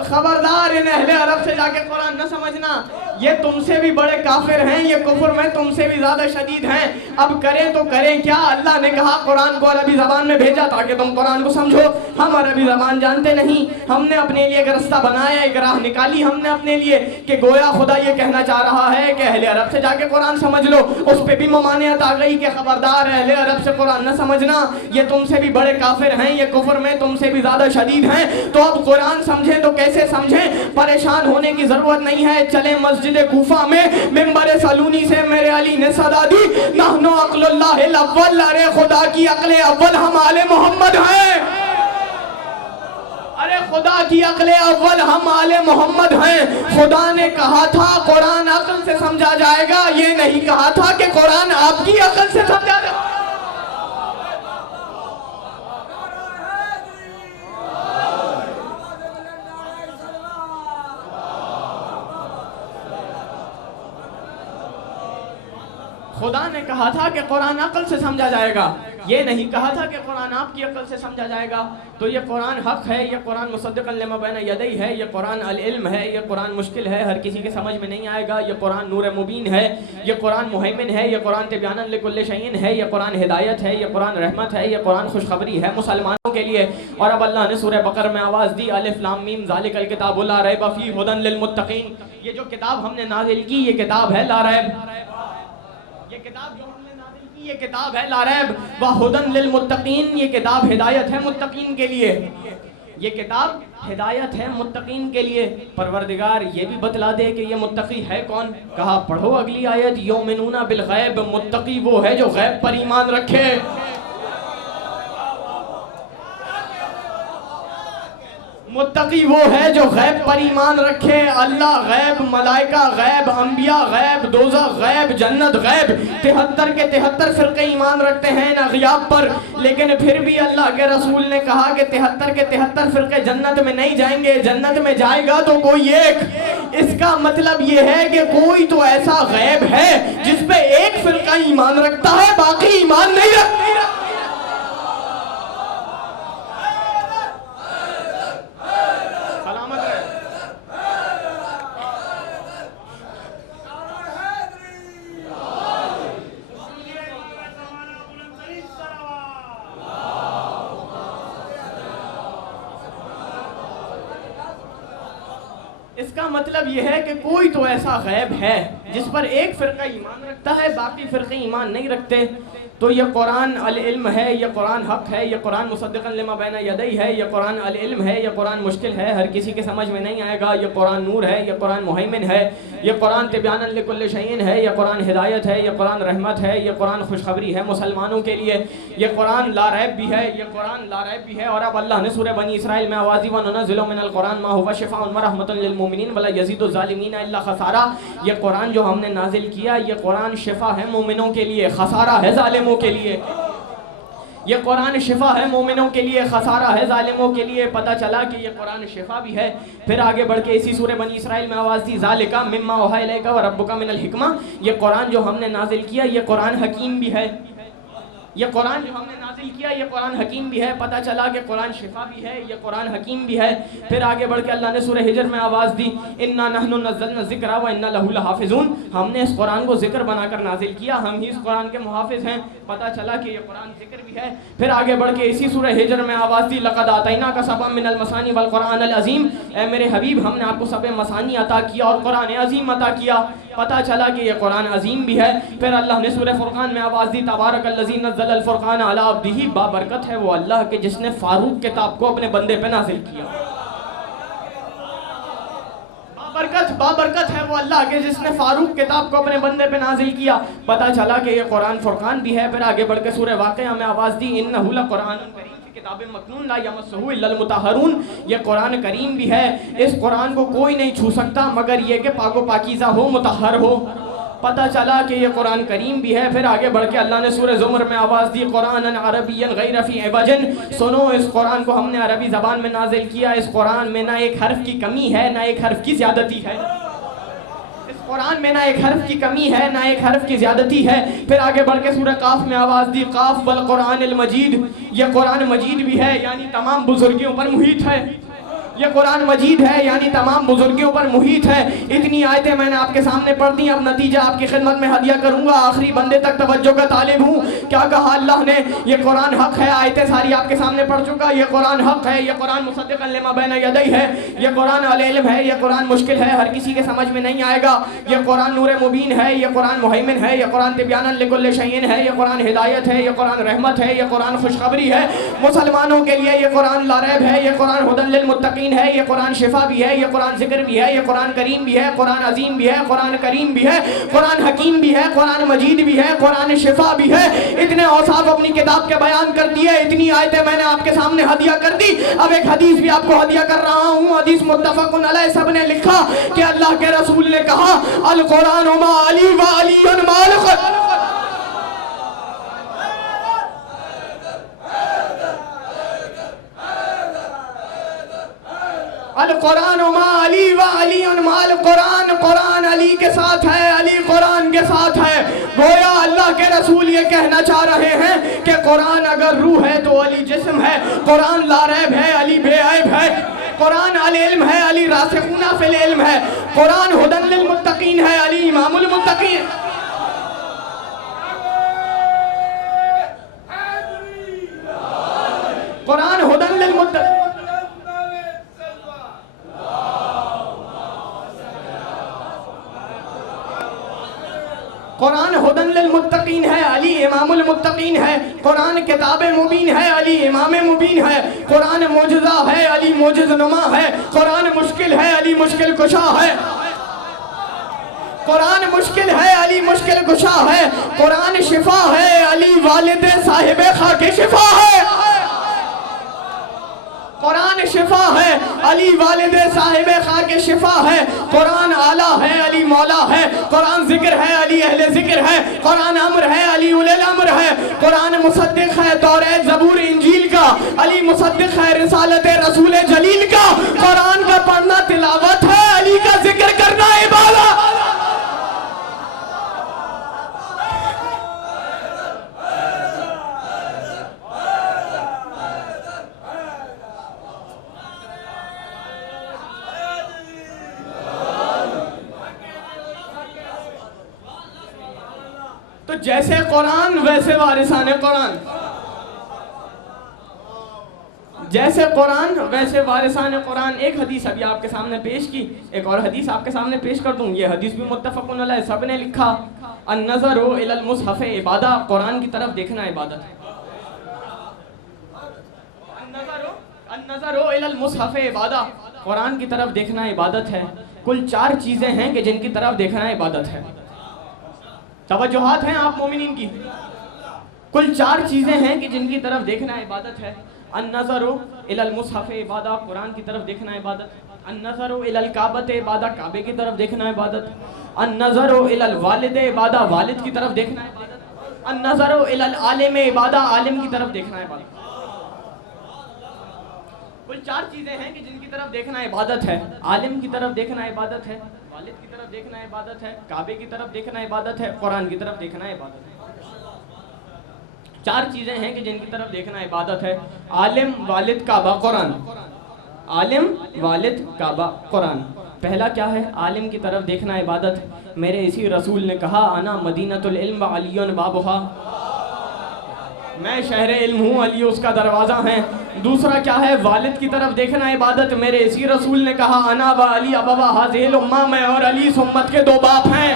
خبردار ان اہل عرب سے جا کے قرآن نہ سمجھنا، یہ تم سے بھی بڑے کافر ہیں، یہ کفر میں تم سے بھی زیادہ شدید ہیں۔ اب کریں تو کریں کیا؟ اللہ نے کہا قرآن کو عربی زبان میں بھیجا تاکہ تم قرآن کو سمجھو۔ ہم عربی زبان جانتے نہیں، ہم نے اپنے لیے ایک رستہ بنایا، ایک راہ نکالی ہم نے اپنے لیے کہ گویا خدا یہ کہنا چاہ رہا ہے کہ اہل عرب سے جا کے قرآن سمجھ لو۔ اس پہ بھی ممانعت آ گئی کہ خبردار اہل عرب سے قرآن نہ سمجھنا، یہ تم سے بھی بڑے کافر ہیں، یہ کفر میں تم سے بھی زیادہ شدید ہیں۔ تو اب قرآن سمجھیں تو کیسے سمجھیں؟ پریشان ہونے کی ضرورت نہیں ہے، چلیں مسجد کوفہ میں ممبر سلونی سے میرے علی نے صدا دی، نحنو عقل اللہ الاول، ارے خدا کی عقل اول ہم آل محمد ہیں، ارے خدا کی عقل اول ہم آل محمد ہیں۔ خدا نے کہا تھا قرآن عقل سے سمجھا جائے گا، یہ نہیں کہا تھا کہ قرآن آپ کی عقل سے سمجھا جائے گا۔ خدا نے کہا تھا کہ قرآن عقل سے سمجھا جائے گا، یہ نہیں کہا تھا کہ قرآن آپ کی عقل سے سمجھا جائے گا۔ تو یہ قرآن حق ہے، یہ قرآن مصدقا لما بین یدیہ ہے، یہ قرآن العلم ہے، یہ قرآن مشکل ہے، ہر کسی کے سمجھ میں نہیں آئے گا، یہ قرآن نور مبین ہے، یہ قرآن مہیمن ہے، یہ قرآن تبیانا لکل شیء ہے، یہ قرآن ہدایت ہے، یہ قرآن رحمت ہے، یہ قرآن خوشخبری ہے مسلمانوں کے لیے۔ اور اب اللہ نے سورہ بقرہ میں آواز دی، الف لام میم ذالک الکتاب لا ریب فیہ ھدی للمتقین، یہ جو کتاب ہم نے نازل کی یہ کتاب ہے لا ریب، یہ کتاب جو ہم نے نازل کی یہ کتاب ہے لا ریب وھدی للمتقین، یہ کتاب ہدایت ہے متقین کے لیے، یہ کتاب ہدایت ہے متقین کے لیے۔ پروردگار یہ بھی بتلا دے کہ یہ متقی ہے کون؟ کہا پڑھو اگلی آیت، یؤمنون بالغیب، متقی وہ ہے جو غیب پر ایمان رکھے۔ متقی وہ ہے جو غیب پر ایمان رکھے، اللہ غیب، ملائکہ غیب، انبیاء غیب، دوزخ غیب، جنت غیب، 73 کے 73 فرقے ایمان رکھتے ہیں ان اغیاب پر، لیکن پھر بھی اللہ کے رسول نے کہا کہ 73 کے 73 فرقے جنت میں نہیں جائیں گے، جنت میں جائے گا تو کوئی ایک۔ اس کا مطلب یہ ہے کہ کوئی تو ایسا غیب ہے جس پہ ایک فرقہ ایمان رکھتا ہے، باقی ایمان نہیں رکھتا۔ کا مطلب یہ ہے کہ کوئی تو ایسا غیب ہے جس پر ایک فرقہ ایمان رکھتا ہے، باقی فرقے ایمان نہیں رکھتے، تو یہ قرآن العلم ہے، یہ قرآن حق ہے، یہ قرآن مصدقا لما بین یدیہ ہے، یہ قرآن العلم ہے، یہ قرآن مشکل ہے، ہر کسی کے سمجھ میں نہیں آئے گا، یہ قرآن نور ہے، یہ قرآن مہیمن ہے، یہ قرآن تبیانا لکل شیء ہے، یہ قرآن ہدایت ہے، یہ قرآن رحمت ہے، یہ قرآن خوشخبری ہے مسلمانوں کے لیے، یہ قرآن لا ریب بھی ہے، یہ قرآن لا ریب بھی ہے۔ اور اب اللہ نے سورہ بنی اسرائیل میں آواز دی وَنُنَزِّلُ مِنَ الْقُرْآنِ مَا هُوَ شِفَاءٌ وَرَحْمَةٌ لِّلْمُؤْمِنِينَ وَلَا يَزِيدُ الظَّالِمِينَ إِلَّا خَسَارًا، یہ قرآن جو ہم نے نازل کیا یہ قرآن شفا ہے مومنوں کے لیے، خسارہ ہے ظالموں کے لیے۔ یہ قرآن شفا ہے مومنوں کے لیے، خسارہ ہے ظالموں کے لیے۔ پتہ چلا کہ یہ قرآن شفا بھی ہے۔ پھر آگے بڑھ کے اسی سورہ بنی اسرائیل میں آواز دی ذالک مما اوحی الیک وربک من الحکمہ، یہ قرآن جو ہم نے نازل کیا یہ قرآن حکیم بھی ہے، یہ قرآن جو ہم نے نازل کیا یہ قرآن حکیم بھی ہے۔ پتہ چلا کہ قرآن شفا بھی ہے، یہ قرآن حکیم بھی ہے۔ پھر آگے بڑھ کے اللہ نے سورہ ہجر میں آواز دی انا نحن نزلنا الذکر وانا لہ لحافظون، ہم نے اس قرآن کو ذکر بنا کر نازل کیا، ہم ہی اس قرآن کے محافظ ہیں۔ پتہ چلا کہ یہ قرآن ذکر بھی ہے۔ پھر آگے بڑھ کے اسی سورہ ہجر میں آواز دی لقد آتیناک سبعا من المثانی والقرآن العظیم، اے میرے حبیب ہم نے آپ کو سبع مثانی عطا کیا اور قرآن عظیم عطا کیا۔ پتہ چلا کہ یہ قرآن عظیم بھی ہے۔ پھر اللہ نے سورہ فرقان میں آواز دی تبارک الذی نزل الفرقان علی عبدہ، بابرکت ہے وہ اللہ کے جس نے فاروق کتاب کو اپنے بندے پہ نازل کیا۔ بابرکت ہے وہ اللہ کے جس نے فاروق کتاب کو اپنے بندے پہ نازل کیا۔ پتہ چلا کہ یہ قرآن فرقان بھی ہے۔ پھر آگے بڑھ کے سورہ واقعہ میں آواز دی انہ لقرآن کریم کتاب مکنون لا یمسہ الا المطہرون، یہ قرآن کریم بھی ہے، اس قرآن کو کوئی نہیں چھو سکتا مگر یہ کہ پاک و پاکیزہ ہو، مطہر ہو۔ پتہ چلا کہ یہ قرآن کریم بھی ہے۔ پھر آگے بڑھ کے اللہ نے سورہ زمر میں آواز دی قرآن عربیا غیر فی عوج، سنو اس قرآن کو ہم نے عربی زبان میں نازل کیا، اس قرآن میں نہ ایک حرف کی کمی ہے نہ ایک حرف کی زیادتی ہے، قرآن میں نہ ایک حرف کی کمی ہے نہ ایک حرف کی زیادتی ہے۔ پھر آگے بڑھ کے سورہ قاف میں آواز دی قاف والقرآن المجید، یہ قرآن مجید بھی ہے یعنی تمام بزرگیوں پر محیط ہے، یہ قرآن مجید ہے یعنی تمام بزرگیوں پر محیط ہے۔ اتنی آیتیں میں نے آپ کے سامنے پڑھ دی، اب نتیجہ آپ کی خدمت میں ہدیہ کروں گا، آخری بندے تک توجہ کا طالب ہوں۔ کیا کہا اللہ نے؟ یہ قرآن حق ہے، آیتیں ساری آپ کے سامنے پڑھ چکا، یہ قرآن حق ہے، یہ قرآن مصدقا لما بین یدیہ ہے، یہ قرآن العلم ہے، یہ قرآن مشکل ہے، ہر کسی کے سمجھ میں نہیں آئے گا، یہ قرآن نور مبین ہے، یہ قرآن مہیمن ہے، یہ قرآن تبیانا لکل شیء ہے، یہ قرآن ہدایت ہے، یہ قرآن رحمت ہے، یہ قرآن خوشخبری ہے مسلمانوں کے لیے، یہ قرآن لا ریب ہے، یہ قرآن ہدی للمتقین ہے، یہ قرآن شفا بھی ہے، یہ قرآن ذکر بھی ہے، یہ قرآن کریم بھی ہے، قرآن عظیم بھی ہے، قرآن کریم بھی ہے، قرآن حکیم بھی ہے، قرآن مجید بھی ہے، قرآن شفا بھی ہے۔ اتنے اوصاف اپنی کتاب کے بیان کر دیے، اتنی آیتیں میں نے آپ کے سامنے ہدیہ کر دی۔ اب ایک حدیث بھی آپ کو ہدیہ کر رہا ہوں، حدیث متفق علیہ، سب نے لکھا کہ اللہ کے رسول نے کہا القرآن ما علی و علی ما القرآن، القرآن ما علی و علی ما القرآن، قرآن علی کے ساتھ ہے، علی قرآن کے ساتھ ہے۔ گویا اللہ کے رسول یہ کہنا چاہ رہے ہیں کہ قرآن اگر روح ہے تو علی جسم ہے، قرآن لا ریب ہے، علی بے عیب ہے، قرآن العلم ہے، علی راسخون فی العلم ہے، قرآن ہدی للمتقین ہے، علی امام المتقین۔ قرآن ہدی للمتقین، قرآن ہدی للمتقین ہے، علی امام المتقین ہے، قرآن کتاب مبین ہے، علی امام مبین ہے، قرآن معجزہ ہے، علی معجز نما ہے، قرآن مشکل ہے، علی مشکل کشا ہے، قرآن مشکل ہے، علی مشکل کشا ہے، قرآن شفا ہے، علی والد صاحب خاک شفا ہے، قرآن شفا ہے، علی والد صاحب خاک شفا ہے، قرآن اعلیٰ ہے، علی مولا ہے، قرآن ذکر ہے، علی اہل ذکر ہے، قرآن امر ہے، علی اولی الامر ہے، قرآن مصدق ہے توریت زبور انجیل کا، علی مصدق ہے رسالت رسول جلیل کا، قرآن کا پڑھنا تلاوت ہے، علی کا ذکر کرنا عبادت۔ تو جیسے قرآن ویسے وارثان قرآن، جیسے قرآن ویسے وارثان قرآن. ایک حدیث ابھی آپ کے سامنے پیش کی, ایک اور حدیث آپ کے سامنے پیش کر دوں. یہ حدیث بھی متفق علیہ, سب نے لکھا النظر الی المصحف عبادہ, قرآن کی طرف دیکھنا عبادت ہے. النظر الی المصحف عبادہ, قرآن کی طرف دیکھنا عبادت ہے. کل 4 چیزیں ہیں کہ جن کی طرف دیکھنا عبادت ہے. توجہات ہیں آپ مومنین کی. کل 4 چیزیں ہیں کہ جن کی طرف دیکھنا عبادت ہے. النظر الی المصحف عبادہ, قرآن کی طرف دیکھنا عبادت. النظر الی الکعبۃ عبادہ, کعبے کی طرف دیکھنا عبادت. النظر الی الوالد عبادہ, والد کی طرف دیکھنا عبادت. النظر الی العالم عبادہ, عالم کی طرف دیکھنا عبادت. کل 4 چیزیں ہیں کہ جن کی طرف دیکھنا عبادت ہے. عالم کی طرف دیکھنا عبادت ہے, والد کی طرف دیکھنا عبادت ہے, کعبے کی طرف دیکھنا عبادت ہے, قرآن کی طرف دیکھنا عبادت ہے. 4 چیزیں ہیں کہ جن کی طرف دیکھنا عبادت ہے. عالم, والد, کعبہ, قرآن. عالم, والد, کعبہ, قرآن. پہلا کیا ہے؟ عالم کی طرف دیکھنا عبادت. میرے اسی رسول نے کہا انا مدینۃ العلم علی بابھا, میں شہر علم ہوں, علی اس کا دروازہ ہے. دوسرا کیا ہے؟ والد کی طرف دیکھنا عبادت. میرے اسی رسول نے کہا انا و علی ابوا ہذہ الامہ, میں اور علی اس امت کے 2 باپ ہیں.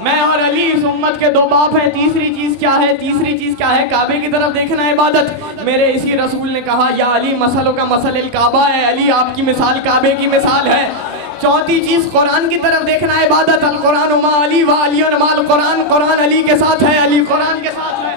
میں اور علی اس امت کے 2 باپ ہیں. تیسری چیز کیا ہے؟ تیسری چیز کیا ہے؟ کعبے کی طرف دیکھنا عبادت. میرے اسی رسول نے کہا یا علی مثلو کا مثل الکعبہ ہے, علی آپ کی مثال کعبے کی مثال ہے. چوتھی چیز قرآن کی طرف دیکھنا عبادت. القرآن ما علی و علی ما القرآن, قرآن علی کے ساتھ ہے, علی قرآن کے ساتھ ہے.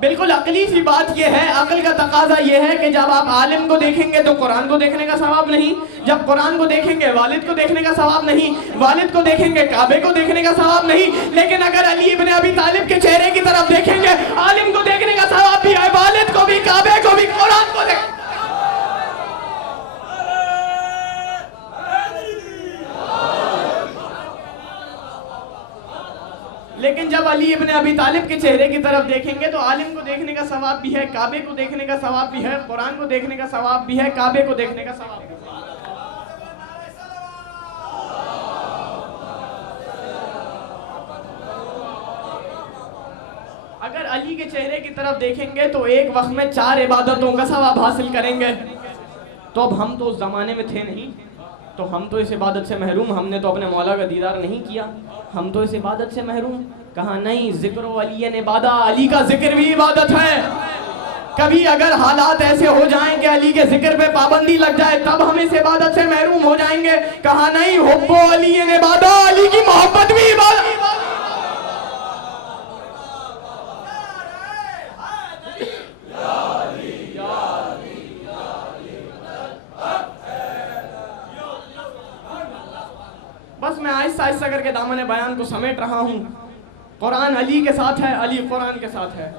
بالکل عقلی سی بات یہ ہے, عقل کا تقاضا یہ ہے کہ جب آپ عالم کو دیکھیں گے تو قرآن کو دیکھنے کا ثواب نہیں, جب قرآن کو دیکھیں گے والد کو دیکھنے کا ثواب نہیں, والد کو دیکھیں گے کعبے کو دیکھنے کا ثواب نہیں. لیکن اگر علی ابن ابی طالب کے چہرے کی طرف دیکھیں گے, عالم کو دیکھنے کا ثواب بھی ہے, والد کو بھی, کعبے کو بھی, قرآن کو دیکھیں. لیکن جب علی ابن ابی طالب کے چہرے کی طرف دیکھیں گے تو عالم کو دیکھنے کا ثواب بھی ہے, کعبے کو دیکھنے کا ثواب بھی ہے, قرآن کو دیکھنے کا ثواب بھی ہے, کعبے کو دیکھنے کا ثواب بھی ہے. اگر علی کے چہرے کی طرف دیکھیں گے تو ایک وقت میں 4 عبادتوں کا ثواب حاصل کریں گے. تو اب ہم تو اس زمانے میں تھے نہیں, تو ہم تو اس عبادت سے محروم, ہم نے تو اپنے مولا کا دیدار نہیں کیا, ہم تو اس عبادت سے محروم. کہا نہیں, ذکر و علی عبادہ, علی کا ذکر بھی عبادت ہے. کبھی اگر حالات ایسے ہو جائیں کہ علی کے ذکر پہ پابندی لگ جائے تب ہم اس عبادت سے محروم ہو جائیں گے. کہا نہیں, حب و علی عبادہ, علی کی محبت بھی عبادت. بس میں آہستہ آہستہ کر کے دامن بیان کو سمیٹ رہا ہوں. قرآن علی کے ساتھ ہے, علی قرآن کے ساتھ ہے.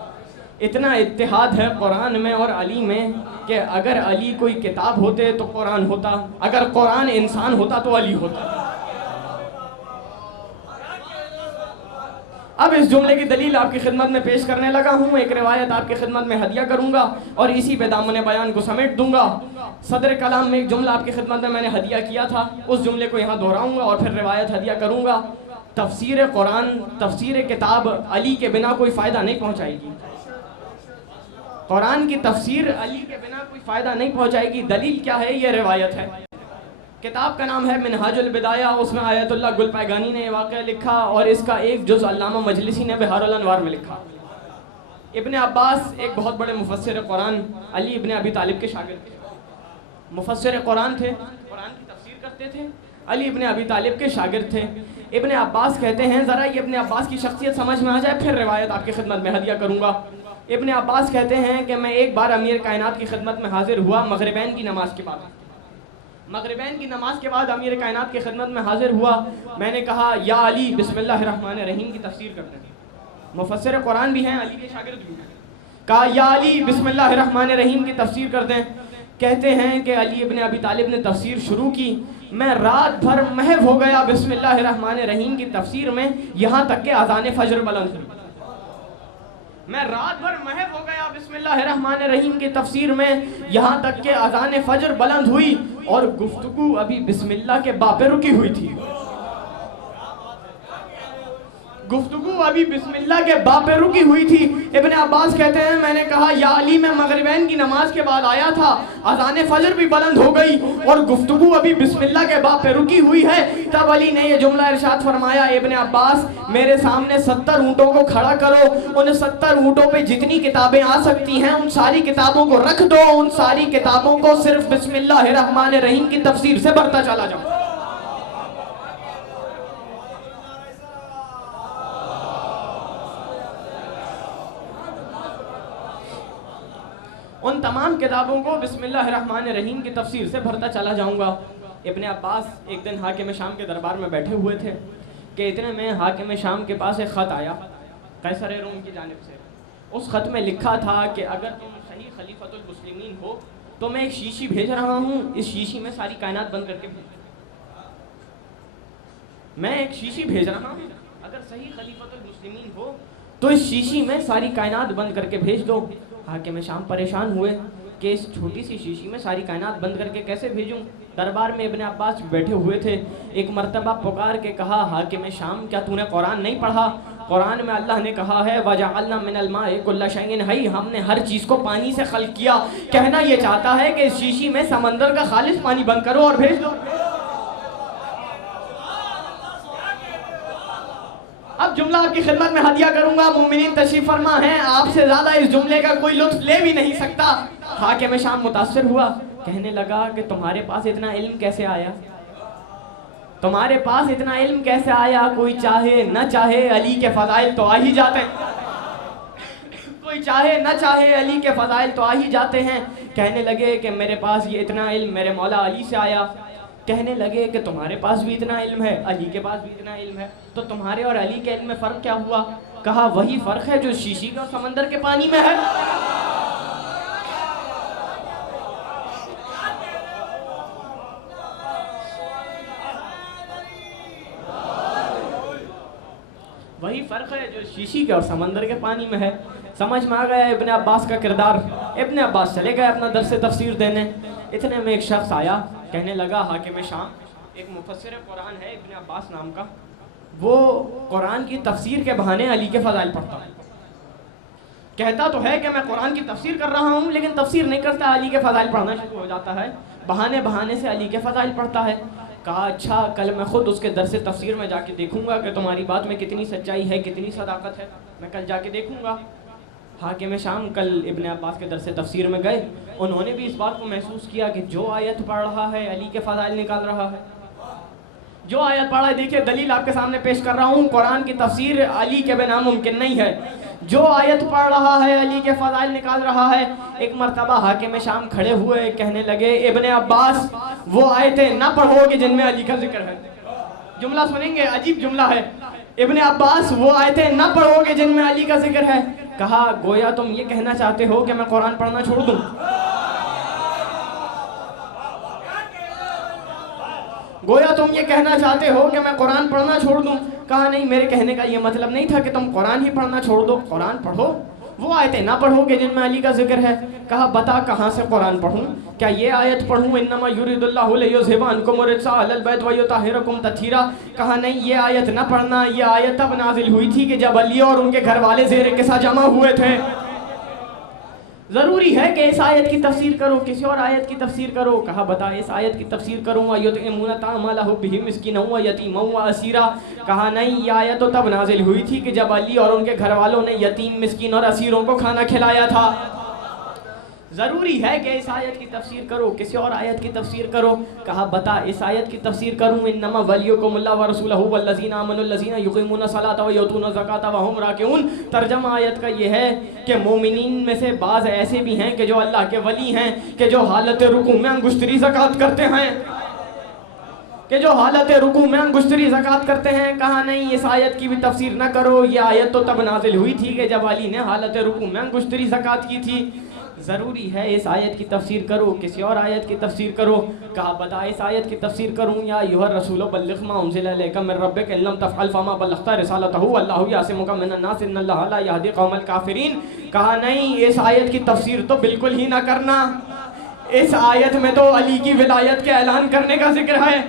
اتنا اتحاد ہے قرآن میں اور علی میں کہ اگر علی کوئی کتاب ہوتے تو قرآن ہوتا, اگر قرآن انسان ہوتا تو علی ہوتا. اب اس جملے کی دلیل آپ کی خدمت میں پیش کرنے لگا ہوں. ایک روایت آپ کی خدمت میں ہدیہ کروں گا اور اسی پہ دامن بیان کو سمیٹ دوں گا. صدر کلام میں ایک جملہ آپ کی خدمت میں نے ہدیہ کیا تھا, اس جملے کو یہاں دہراؤں گا اور پھر روایت ہدیہ کروں گا. تفسیر قرآن, تفسیر کتاب علی کے بنا کوئی فائدہ نہیں پہنچائے گی. قرآن کی تفسیر علی کے بنا کوئی فائدہ نہیں پہنچائے گی. دلیل کیا ہے؟ یہ روایت ہے. کتاب کا نام ہے منہاج البدایہ, اس میں آیت اللہ گل پیگانی نے یہ واقعہ لکھا اور اس کا ایک جز علامہ مجلسی نے بحار الانوار میں لکھا. ابن عباس ایک بہت بڑے مفسر قرآن علی ابن ابی طالب کے شاگرد تھے, مفسر قرآن تھے, قرآن کی تفسیر کرتے تھے, علی ابن ابی طالب کے شاگرد تھے. ابن عباس کہتے ہیں, ذرا یہ ابن عباس کی شخصیت سمجھ میں آ جائے پھر روایت آپ کی خدمت میں ہدیہ کروں گا. ابن عباس کہتے ہیں کہ میں ایک بار امیر کائنات کی خدمت میں حاضر ہوا مغربین کی نماز کے بعد. مغربین کی نماز کے بعد امیر کائنات کی خدمت میں حاضر ہوا. میں نے کہا یا علی بسم اللہ الرحمن الرحیم کی تفسیر کرتے ہیں. مفسر قرآن بھی ہیں, علی کے شاگرد بھی ہیں. کہا یا علی بسم اللہ الرحمن الرحیم کی تفسیر کر دیں. کہتے ہیں کہ علی ابن ابی طالب نے تفسیر شروع کی, میں رات بھر محو ہو گیا بسم اللہ الرحمن الرحیم کی تفسیر میں, یہاں تک کہ اذان فجر بلند ہوئی. میں رات بھر محو ہو گیا بسم اللہ الرحمن الرحیم کی تفسیر میں, یہاں تک کہ اذان فجر بلند ہوئی اور گفتگو ابھی بسم اللہ کے با پہ رکی ہوئی تھی. گفتگو ابھی بسم اللہ کے با پہ رکی ہوئی تھی. ابن عباس کہتے ہیں میں نے کہا یا علی میں مغربین کی نماز کے بعد آیا تھا, اذان فجر بھی بلند ہو گئی اور گفتگو ابھی بسم اللہ کے با پہ رکی ہوئی ہے. تب علی نے یہ جملہ ارشاد فرمایا, ابن عباس میرے سامنے 70 اونٹوں کو کھڑا کرو, ان 70 اونٹوں پہ جتنی کتابیں آ سکتی ہیں ان ساری کتابوں کو رکھ دو, ان ساری کتابوں کو صرف بسم اللہ الرحمن الرحیم کی تفسیر سے بھرتا چلا جاؤ. ان تمام کتابوں کو بسم اللہ الرحمن الرحیم کی تفسیر سے بھرتا چلا جاؤں گا. ابن عباس ایک دن حاکم شام کے دربار میں بیٹھے ہوئے تھے کہ اتنے میں حاکم شام کے پاس ایک خط آیا قیصر روم کی جانب سے. اس خط میں لکھا تھا کہ اگر تم صحیح خلیفۃ المسلمین ہو تو میں ایک شیشی بھیج رہا ہوں, اس شیشی میں ساری کائنات بند کر کے بھیج. میں ایک شیشی بھیج رہا ہوں, اگر صحیح خلیفۃ المسلمین ہو تو اس شیشی میں ساری کائنات بند کر کے بھیج دو. حاکم شام پریشان ہوئے کہ اس چھوٹی سی شیشی میں ساری کائنات بند کر کے کیسے بھیجوں. دربار میں ابن عباس بیٹھے ہوئے تھے. ایک مرتبہ پکار کے کہا, حاکم شام کیا تو نے قرآن نہیں پڑھا؟ قرآن میں اللہ نے کہا ہے وَجَعَلْنَا مِنَ الْمَاءِ كُلَّ شَيْءٍ حَيٍّ, ہم نے ہر چیز کو پانی سے خلق کیا. کہنا یہ چاہتا ہے کہ اس شیشی میں سمندر کا خالص پانی بند کرو اور بھیج دو. اب جملہ آپ کی خدمت میں ہدیہ کروں گا, مومنین تشریف فرما ہیں, آپ سے زیادہ اس جملے کا کوئی لطف لے بھی نہیں سکتا. حاکم شام متاثر ہوا, کہنے لگا کہ تمہارے پاس اتنا علم کیسے آیا؟ تمہارے پاس اتنا علم کیسے آیا؟ کوئی چاہے نہ چاہے علی کے فضائل تو آ ہی جاتے ہیں, کوئی چاہے نہ چاہے علی کے فضائل تو آ ہی جاتے ہیں. کہنے لگے کہ میرے پاس یہ اتنا علم میرے مولا علی سے آیا. کہنے لگے کہ تمہارے پاس بھی اتنا علم ہے, علی کے پاس بھی اتنا علم ہے, تو تمہارے اور علی کے علم میں فرق کیا ہوا؟ کہا وہی فرق ہے جو شیشی کا سمندر کے پانی میں ہے. وہی فرق ہے جو شیشی کے اور سمندر کے پانی میں ہے. سمجھ میں آ گیا ابن عباس کا کردار. ابن عباس چلے گئے اپنا درس تفسیر دینے. اتنے میں ایک شخص آیا, کہنے لگا حاکم شام ایک مفسر قرآن ہے ابن عباس نام کا, وہ قرآن کی تفسیر کے بہانے علی کے فضائل پڑھتا ہے. کہتا تو ہے کہ میں قرآن کی تفسیر کر رہا ہوں لیکن تفسیر نہیں کرتا, علی کے فضائل پڑھنا شروع ہو جاتا ہے, بہانے بہانے سے علی کے فضائل پڑھتا ہے. کہا اچھا کل میں خود اس کے درس تفسیر میں جا کے دیکھوں گا کہ تمہاری بات میں کتنی سچائی ہے, کتنی صداقت ہے, میں کل جا کے دیکھوں گا. حاکم شام کل ابن عباس کے درس تفسیر میں گئے. انہوں نے بھی اس بات کو محسوس کیا کہ جو آیت پڑھ رہا ہے علی کے فضائل نکال رہا ہے. جو آیت پڑھا ہے, دیکھیے دلیل آپ کے سامنے پیش کر رہا ہوں, قرآن کی تفسیر علی کے بنا ممکن نہیں ہے. جو آیت پڑھ رہا ہے علی کے فضائل نکال رہا ہے. ایک مرتبہ حاکم شام کھڑے ہوئے, کہنے لگے ابن عباس وہ آیتیں نہ پڑھو کہ جن میں علی کا ذکر ہے. جملہ سنیں گے, عجیب جملہ ہے. ابن عباس وہ آیتیں نہ پڑھو کہ جن میں علی کا ذکر ہے. کہا گویا تم یہ کہنا چاہتے ہو کہ میں قرآن پڑھنا چھوڑ دوں؟ گویا تم یہ کہنا چاہتے ہو کہ میں قرآن پڑھنا چھوڑ دوں؟ کہا نہیں, میرے کہنے کا یہ مطلب نہیں تھا کہ تم قرآن ہی پڑھنا چھوڑ دو, قرآن پڑھو, وہ آیتیں نہ پڑھو کہ جن میں علی کا ذکر ہے. کہا بتا کہاں سے قرآن پڑھوں؟ کیا یہ آیت پڑھوں انما یرید اللہ لیذھب عنکم الرجس اہل البیت ویطہرکم تطہیرا؟ کہا نہیں, یہ آیت نہ پڑھنا, یہ آیت تب نازل ہوئی تھی کہ جب علی اور ان کے گھر والے زیر قصہ جمع ہوئے تھے. ضروری ہے کہ اس آیت کی تفسیر کرو, کسی اور آیت کی تفسیر کرو. کہا بتا اس آیت کی تفسیر کروں, وَيُطْعِمُونَ الطَّعَامَ عَلَىٰ حُبِّهِ مِسْكِينًا وَيَتِيمًا وَأَسِيرًا. کہا نہیں, یہ آیت تو تب نازل ہوئی تھی کہ جب علی اور ان کے گھر والوں نے یتیم, مسکین اور اسیروں کو کھانا کھلایا تھا. ضروری ہے کہ اس آیت کی تفسیر کرو, کسی اور آیت کی تفسیر کرو. کہا بتا اس آیت کی تفسیر کروں, انما ولیکم اللہ ورسولہ والذین آمنوا الذین یقیمون الصلاۃ ویؤتون الزکاۃ وہم راکعون. ترجمہ آیت کا یہ ہے کہ مومنین میں سے بعض ایسے بھی ہیں کہ جو اللہ کے ولی ہیں, کہ جو حالت رکوع میں انگشتری زکوٰۃ کرتے ہیں, کہ جو حالت رکوع میں انگشتری زکوٰۃ کرتے ہیں. کہا نہیں, اس آیت کی بھی تفسیر نہ کرو, یہ آیت تو تب نازل ہوئی تھی کہ جب علی نے حالت رکوع میں انگشتری زکوٰۃ کی تھی. ضروری ہے اس آیت کی تفسیر کرو, کسی اور آیت کی تفسیر کرو. کہا بتا اس آیت کی تفسیر کروں, یا ایھا الرسول بلغ ما انزل الیک من ربک ان لم تفعل فما بلغت رسالتہ واللہ یعصمک من الناس ان اللہ لا یہدی قوم الکافرین. کہا نہیں, اس آیت کی تفسیر تو بالکل ہی نہ کرنا, اس آیت میں تو علی کی ولایت کے اعلان کرنے کا ذکر ہے.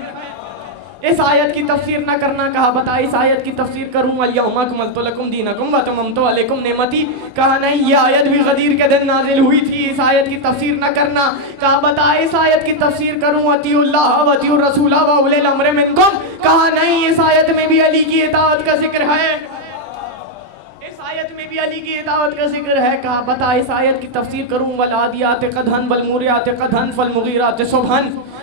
اس آیت کی تفسیر نہ کرنا کہا بتا اس آیت کی تفسیر کروں الیوم اکملت لکم دینکم واتممت علیکم نعمتی کہا نہیں یہ آیت بھی غدیر کے دن نازل ہوئی تھی اس آیت کی تفسیر نہ کرنا کہا بتا اس آیت کی تفسیر کروں اطیعوا اللہ واطیعوا الرسول واولی الامر منکم کہا نہیں اس آیت میں بھی علی کی اطاعت کا ذکر ہے اس آیت میں بھی علی کی اطاعت کا ذکر ہے کہا بتا اس آیت کی تفسیر کروں والعادیات قدحا والموریات قدحا فالمغیرات صبحا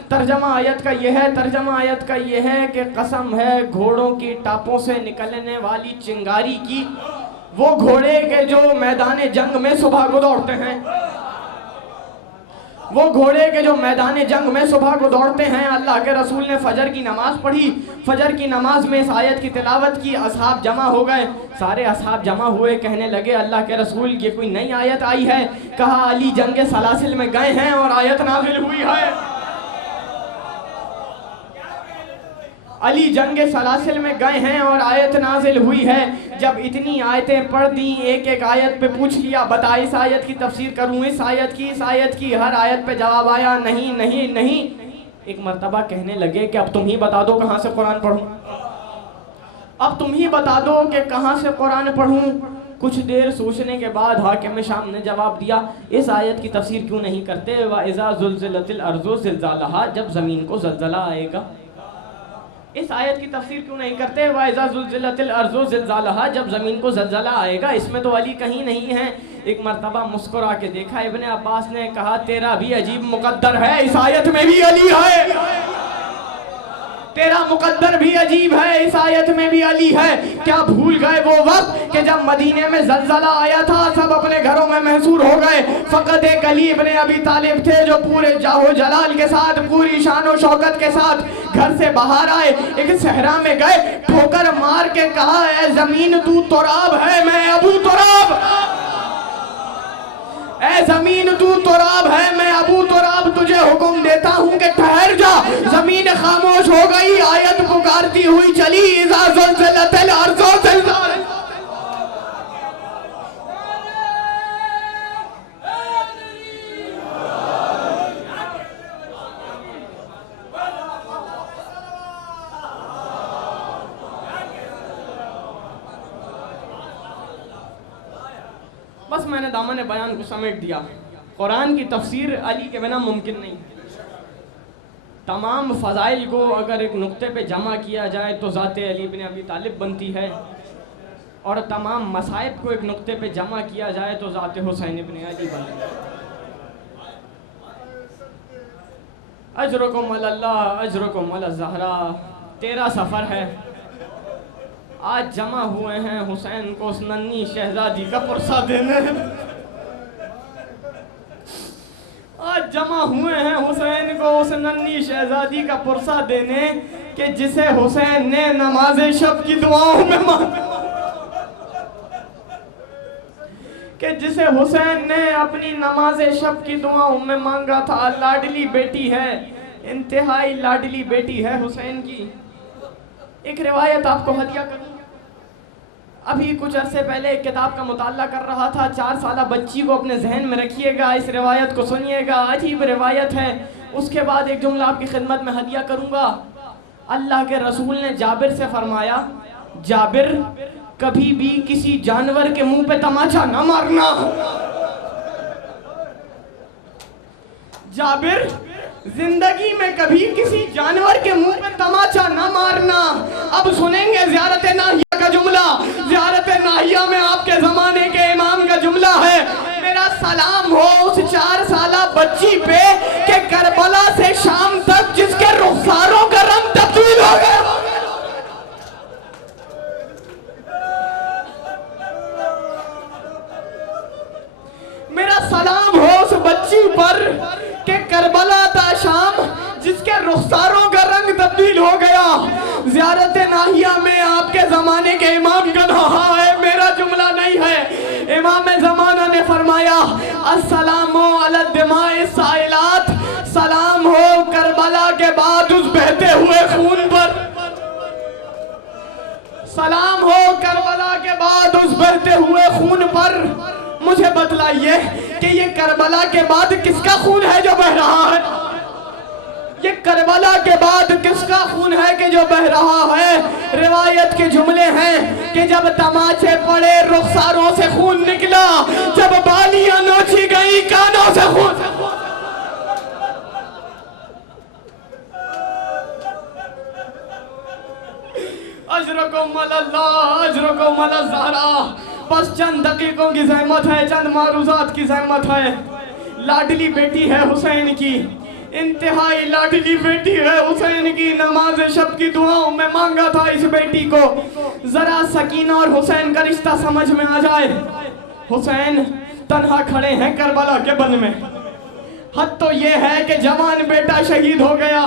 ترجمہ آیت کا یہ ہے کہ قسم ہے گھوڑوں کی ٹاپوں سے نکلنے والی چنگاری کی وہ گھوڑے کے جو میدان جنگ میں صبح کو دوڑتے ہیں وہ گھوڑے کے جو میدان جنگ میں صبح کو دوڑتے ہیں اللہ کے رسول نے فجر کی نماز پڑھی فجر کی نماز میں اس آیت کی تلاوت کی اصحاب جمع ہو گئے سارے اصحاب جمع ہوئے کہنے لگے اللہ کے رسول یہ کوئی نئی آیت آئی ہے کہا علی جنگ سلاسل میں گئے ہیں اور آیت نازل ہوئی ہے علی جنگ سلاسل میں گئے ہیں اور آیت نازل ہوئی ہے جب اتنی آیتیں پڑھ دیں ایک ایک آیت پہ پوچھ لیا بتا اس آیت کی تفسیر کروں اس آیت کی ہر آیت پہ جواب آیا نہیں ایک مرتبہ کہنے لگے کہ اب تم ہی بتا دو کہاں سے قرآن پڑھوں اب تم ہی بتا دو کہ کہاں سے قرآن پڑھوں کچھ دیر سوچنے کے بعد حاکم شام نے جواب دیا اس آیت کی تفسیر کیوں نہیں کرتے وَإِذَا زُلْزِلَتِ الْأَرْضُ زِلْزَالَهَا جب زمین کو زلزلہ آئے گا اس آیت کی تفسیر کیوں نہیں کرتے وَإِذَا زُلْزِلَتِ الْأَرْضُ زِلْزَالَهَا جب زمین کو زلزلہ آئے گا اس میں تو علی کہیں نہیں ہے ایک مرتبہ مسکرا کے دیکھا ابن عباس نے کہا تیرا بھی عجیب مقدر ہے اس آیت میں بھی علی ہے تیرا مقدر بھی عجیب ہے اس آیت میں بھی علی ہے کیا بھول گئے وہ وقت کہ جب مدینے میں زلزلہ آیا تھا سب اپنے گھروں میں محصور ہو گئے فقط ایک علی ابن ابی طالب تھے جو پورے جاہ و جلال کے ساتھ پوری شان و شوکت کے ساتھ گھر سے باہر آئے ایک صحرا میں گئے ٹھوکر مار کے کہا اے زمین تو تراب ہے میں ابو تراب اے زمین تو تراب ہے میں ابو تراب تجھے حکم دیتا ہوں کہ ٹھہر جا زمین خاموش ہو گئی آیت پکارتی ہوئی چلی اذا زلزلت الارض زلزالہا بس میں نے دامن بیان کو سمیٹ دیا قرآن کی تفسیر علی کے بنا ممکن نہیں تمام فضائل کو اگر ایک نقطے پہ جمع کیا جائے تو ذات علی بن ابی طالب بنتی ہے اور تمام مصائب کو ایک نقطے پہ جمع کیا جائے تو ذات حسین ابن علی بنتی ہے اجرکم اللہ اجرکم الزہرا تیرا سفر ہے آج جمع ہوئے ہیں حسین کو اس ننھی شہزادی کا پرسہ دینے آج جمع ہوئے ہیں حسین کو اس ننھی شہزادی کا پرسہ دینے کہ جسے حسین نے نماز شب کی دعاؤں میں مانگا کہ جسے حسین نے اپنی نماز شب کی دعاؤں میں مانگا تھا لاڈلی بیٹی ہے انتہائی لاڈلی بیٹی ہے حسین کی ایک روایت آپ کو ہدیہ کروں ابھی کچھ عرصے پہلے ایک کتاب کا مطالعہ کر رہا تھا 4 سالہ بچی کو اپنے ذہن میں رکھیے گا اس روایت کو سنیے گا عجیب روایت ہے اس کے بعد ایک جملہ آپ کی خدمت میں ہدیہ کروں گا اللہ کے رسول نے جابر سے فرمایا جابر کبھی بھی کسی جانور کے منہ پہ تماچا نہ مارنا جابر زندگی میں کبھی کسی جانور کے منہ پہ تماچا نہ مارنا اب سنیں گے زیارت ناہیہ کا جملہ زیارت ناہیہ میں آپ کے زمانے کے امام کا جملہ ہے میرا سلام ہو اس 4 سالہ بچی پہ کہ کربلا سے شام تک جس کے رخساروں کا رنگ تبدیل ہو گیا میرا سلام ہو اس بچی پر کہ کربلا تا شام جس کے رخساروں کا رنگ تبدیل ہو گیا زیارت ناہیہ میں آپ کے زمانے کے امام کا کہا ہے میرا جملہ نہیں ہے امام زمانہ نے فرمایا السلام علی الدماء السائلات سلام ہو کربلا کے بعد اس بہتے ہوئے خون پر سلام ہو کربلا کے بعد اس بہتے ہوئے خون پر مجھے بتلائیے کہ یہ کربلا کے بعد کس کا خون ہے جو بہ رہا ہے کہ کربلا کے بعد کس کا خون ہے کہ جو بہ رہا ہے؟ روایت کے جملے ہیں کہ جب تماچے پڑے رخساروں سے خون نکلا، جب بالیاں نوچی گئی کانوں سے خون. اجرکم اللہ اجرکم الزہرا. بس چند دقیقوں کی زحمت ہے، چند معروضات کی زحمت ہے. لاڈلی بیٹی ہے حسین کی، انتہائی لاڈلی بیٹی ہے حسین کی. نماز شب کی دعاؤں میں مانگا تھا اس بیٹی کو ذرا سکینہ اور حسین کا رشتہ سمجھ میں آ جائے. حسین تنہا کھڑے ہیں کربلا کے بن میں. حد تو یہ ہے کہ جوان بیٹا شہید ہو گیا،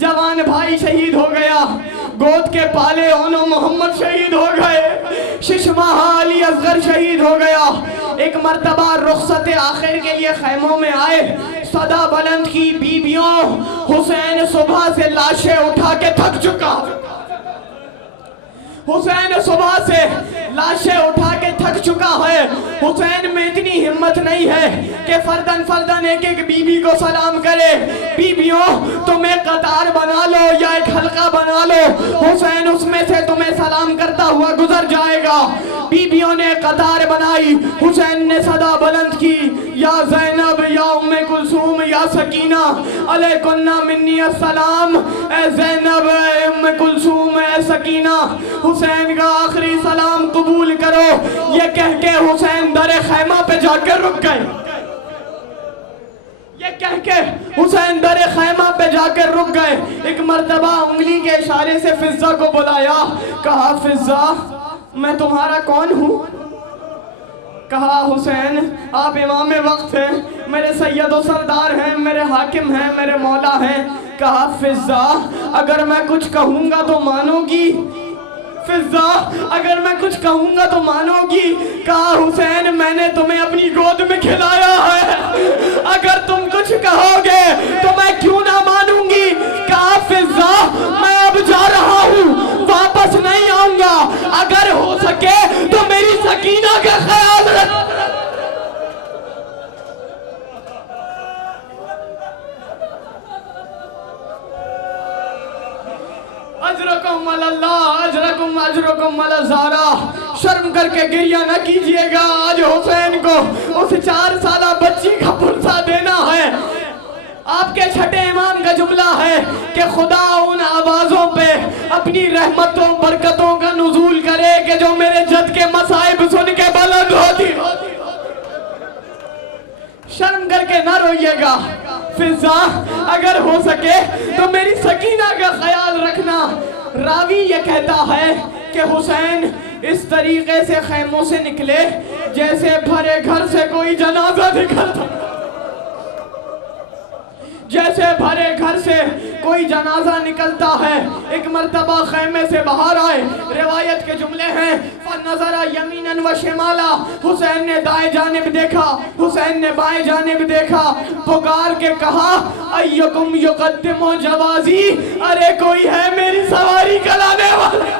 جوان بھائی شہید ہو گیا، گود کے پالے اونو محمد شہید ہو گئے، ششماہ علی اصغر شہید ہو گیا. ایک مرتبہ رخصت آخر کے لیے خیموں میں آئے، صدا بلند کی بیبیوں. حسین صبح سے لاشیں اٹھا کے تھک چکا، حسین صبح سے لاشیں اٹھا کے تھک چکا ہے. حسین میں اتنی ہمت نہیں ہے کہ فردن فردن ایک ایک بیوی کو سلام کرے. بیویوں تم ایک قطار بنا لو یا ایک حلقہ بنا لو، حسین اس میں سے تمہیں سلام کرتا ہوا گزر جائے گا. بیویوں نے قطار بنائی، حسین نے صدا بلند کی، یا زینب یا ام کلثوم یا سکینہ علیکن منی السلام. اے زینب، اے ام کلثوم، اے سکینہ، حسین کا آخری سلام قبول کرو. یہ کہہ کے حسین در خیمہ پہ جا کے رک گئے. یہ کہہ کے حسین در خیمہ پہ جا کے رک گئے. ایک مرتبہ انگلی کے اشارے سے فضہ کو بلایا، کہا فضہ میں تمہارا کون ہوں؟ کہا حسین آپ امام وقت ہیں، میرے سید و سردار ہیں، میرے حاکم ہیں، میرے مولا ہیں. کہا فضہ اگر میں کچھ کہوں گا تو مانو گی؟ فضہ اگر میں کچھ کہوں گا تو مانو گی؟ کہا حسین میں نے تمہیں اپنی گود میں کھلایا ہے، اگر تم کچھ کہو گے تو میں کیوں نہ مانوں گی؟ کہا فضہ میں اب جا رہا ہوں، واپس نہیں آؤں گا، اگر ہو سکے تو میری سکینہ کا خیال رکھ. اجرکم اللہ اجرکم اجرکم الزہرا. شرم کر کے گریہ نہ کیجئے گا، آج حسین کو اس 4 سالہ بچی کا پرسہ دینا ہے. آپ کے چھٹے امام کا جملہ ہے کہ خدا ان آوازوں پہ اپنی رحمتوں برکتوں کا نزول کرے کہ جو میرے جد کے مصائب سن کے بلند ہوتی. شرم کر کے نہ روئیے گا. فضہ اگر ہو سکے تو میری سکینہ کا خیال رکھنا. راوی یہ کہتا ہے کہ حسین اس طریقے سے خیموں سے نکلے جیسے بھرے گھر سے کوئی جنازہ نکلتا، جیسے بھرے گھر سے کوئی جنازہ نکلتا ہے. ایک مرتبہ خیمے سے باہر آئے، روایت کے جملے ہیں فَنَظَرَ يَمِينًا وَشِمَالًا. حسین نے دائیں جانب دیکھا، حسین نے بائیں جانب دیکھا، پکار کے کہا اَيُّكُمْ يُقَدِّمُ جَوَازِي. ارے کوئی ہے میری سواری کلانے والا،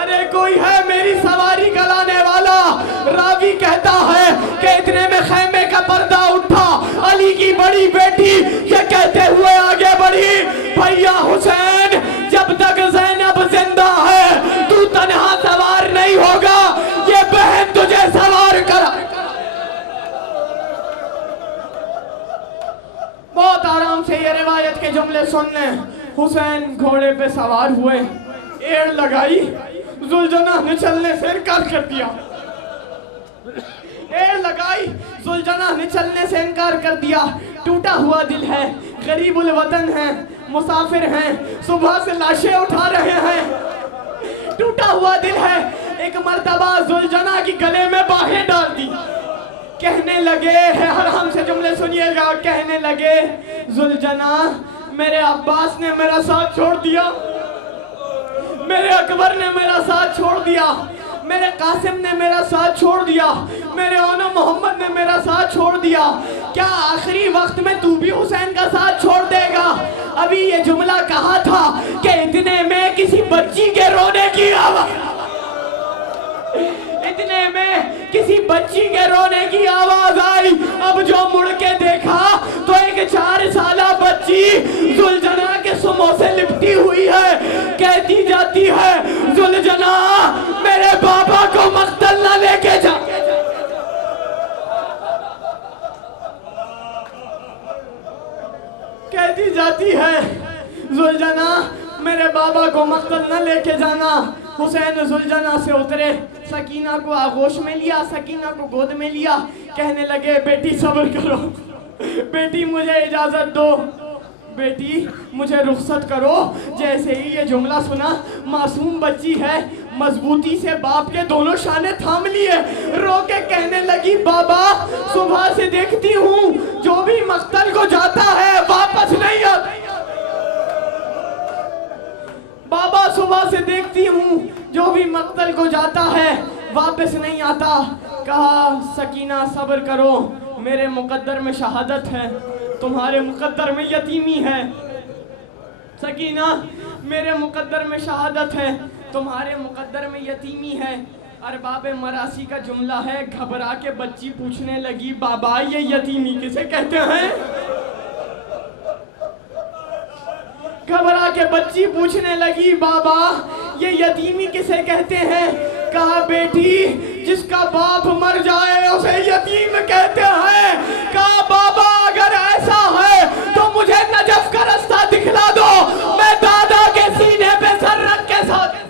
ارے کوئی ہے میری سواری کلانے والا. راوی کہتا ہے کہ اتنے میں خیمے کا پردہ اٹھا، علی کی بڑی بیٹی یہ کہتے ہوئے آگے بڑھی بھیا حسین جب تک زینب زندہ ہے تو تنہا سوار نہیں ہوگا، یہ بہن تجھے سوار کرا. بہت آرام سے یہ روایت کے جملے سن لیں. حسین گھوڑے پہ سوار ہوئے، ایڑ لگائی، ذوالجناح نے چلنے سے انکار کر دیا. ایڑ لگائی، ذوالجناح نے چلنے سے انکار کر دیا. ٹوٹا ہوا دل ہے، غریب الوطن ہیں، مسافر ہیں، صبح سے لاشیں اٹھا رہے ہیں، ٹوٹا ہوا دل ہے. ایک مرتبہ ذوالجناح کی گلے میں باہیں ڈال دی. کہنے لگے، حرام سے جملے سنیے گا، کہنے لگے ذوالجناح میرے عباس نے میرا ساتھ چھوڑ دیا، میرے اکبر نے میرا ساتھ چھوڑ دیا، میرے قاسم نے میرا ساتھ چھوڑ دیا، میرے اونو محمد نے میرا ساتھ چھوڑ دیا، کیا آخری وقت میں تو بھی حسین کا ساتھ چھوڑ دے گا؟ ابھی یہ جملہ کہا تھا کہ اتنے میں کسی بچی کے رونے کی آواز، اتنے میں کسی بچی کے رونے کی آواز آئی. اب جو مڑ کے دیکھا تو ایک 4 سالہ بچی ذوالجنا کے سموں سے لپٹی ہوئی ہے. کہتی جاتی ہے ذوالجنا میرے بابا کو مقتل نہ لے کے جا. کہتی جاتی ہے ذوالجنا میرے بابا کو مقتل نہ لے کے جانا. حسین ذوالجنا سے اترے, سکینہ کو آغوش میں لیا, سکینہ کو گود میں لیا. کہنے لگے بیٹی صبر کرو, بیٹی مجھے اجازت دو, بیٹی مجھے رخصت کرو. جیسے ہی یہ جملہ سنا, معصوم بچی ہے, مضبوطی سے باپ کے دونوں شانے تھام لیے, رو کے کہنے لگی بابا صبح سے دیکھتی ہوں جو بھی مقتل کو جاتا ہے واپس نہیں آتا. بابا صبح سے دیکھتی ہوں جو بھی مقتل کو جاتا ہے واپس نہیں آتا. کہا سکینہ صبر کرو, میرے مقدر میں شہادت ہے, تمہارے مقدر میں یتیمی ہے. سکینہ میرے مقدر میں شہادت ہے, تمہارے مقدر میں یتیمی ہے. ارباب مراسی کا جملہ ہے, گھبرا کے بچی پوچھنے لگی بابا یہ یتیمی کسے کہتے ہیں؟ گھبرا کے بچی پوچھنے لگی بابا یہ یتیمی کسے کہتے ہیں؟ کہا بیٹی جس کا باپ مر جائے اسے یتیم کہتے ہیں. کہا بابا اگر ایسا ہے تو مجھے نجف کا رستہ دکھلا دو, میں دادا کے سینے پہ سر رکھ کے ساتھ.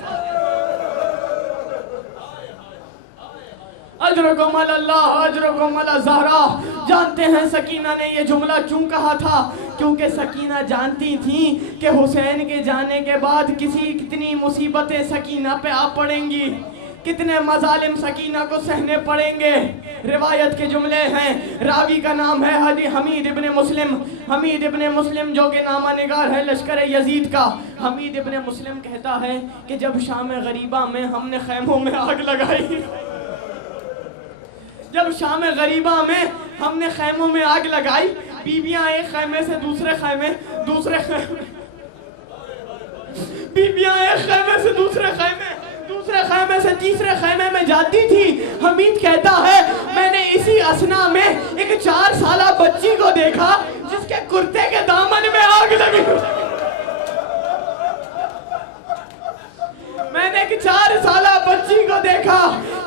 اجرکم علی اللہ اجرکم علی زہرا. جانتے ہیں سکینہ نے یہ جملہ کیوں کہا تھا؟ کیونکہ سکینہ جانتی تھیں کہ حسین کے جانے کے بعد کتنی مصیبتیں سکینہ پہ آ پڑیں گی, کتنے مظالم سکینہ کو سہنے پڑیں گے. روایت کے جملے ہیں, راوی کا نام ہے حمید ابن مسلم. حمید ابن مسلم جو کہ نامہ نگار ہے لشکر یزید کا. حمید ابن مسلم کہتا ہے کہ جب شام غریبہ میں ہم نے خیموں میں آگ لگائی, جب شام غریبہ میں ہم نے خیموں میں آگ لگائی, بیویاں ایک خیمے سے دوسرے خیمے, دوسرے خیمے, بیویاں ایک خیمے سے دوسرے خیمے, دوسرے خیمے سے تیسرے خیمے میں جاتی تھی. حمید کہتا ہے میں نے اسی اسنا میں ایک 4 سالہ بچی کو دیکھا جس کے کرتے کے دامن میں آگ لگی. میں نے ایک 4 سالہ بچی کو دیکھا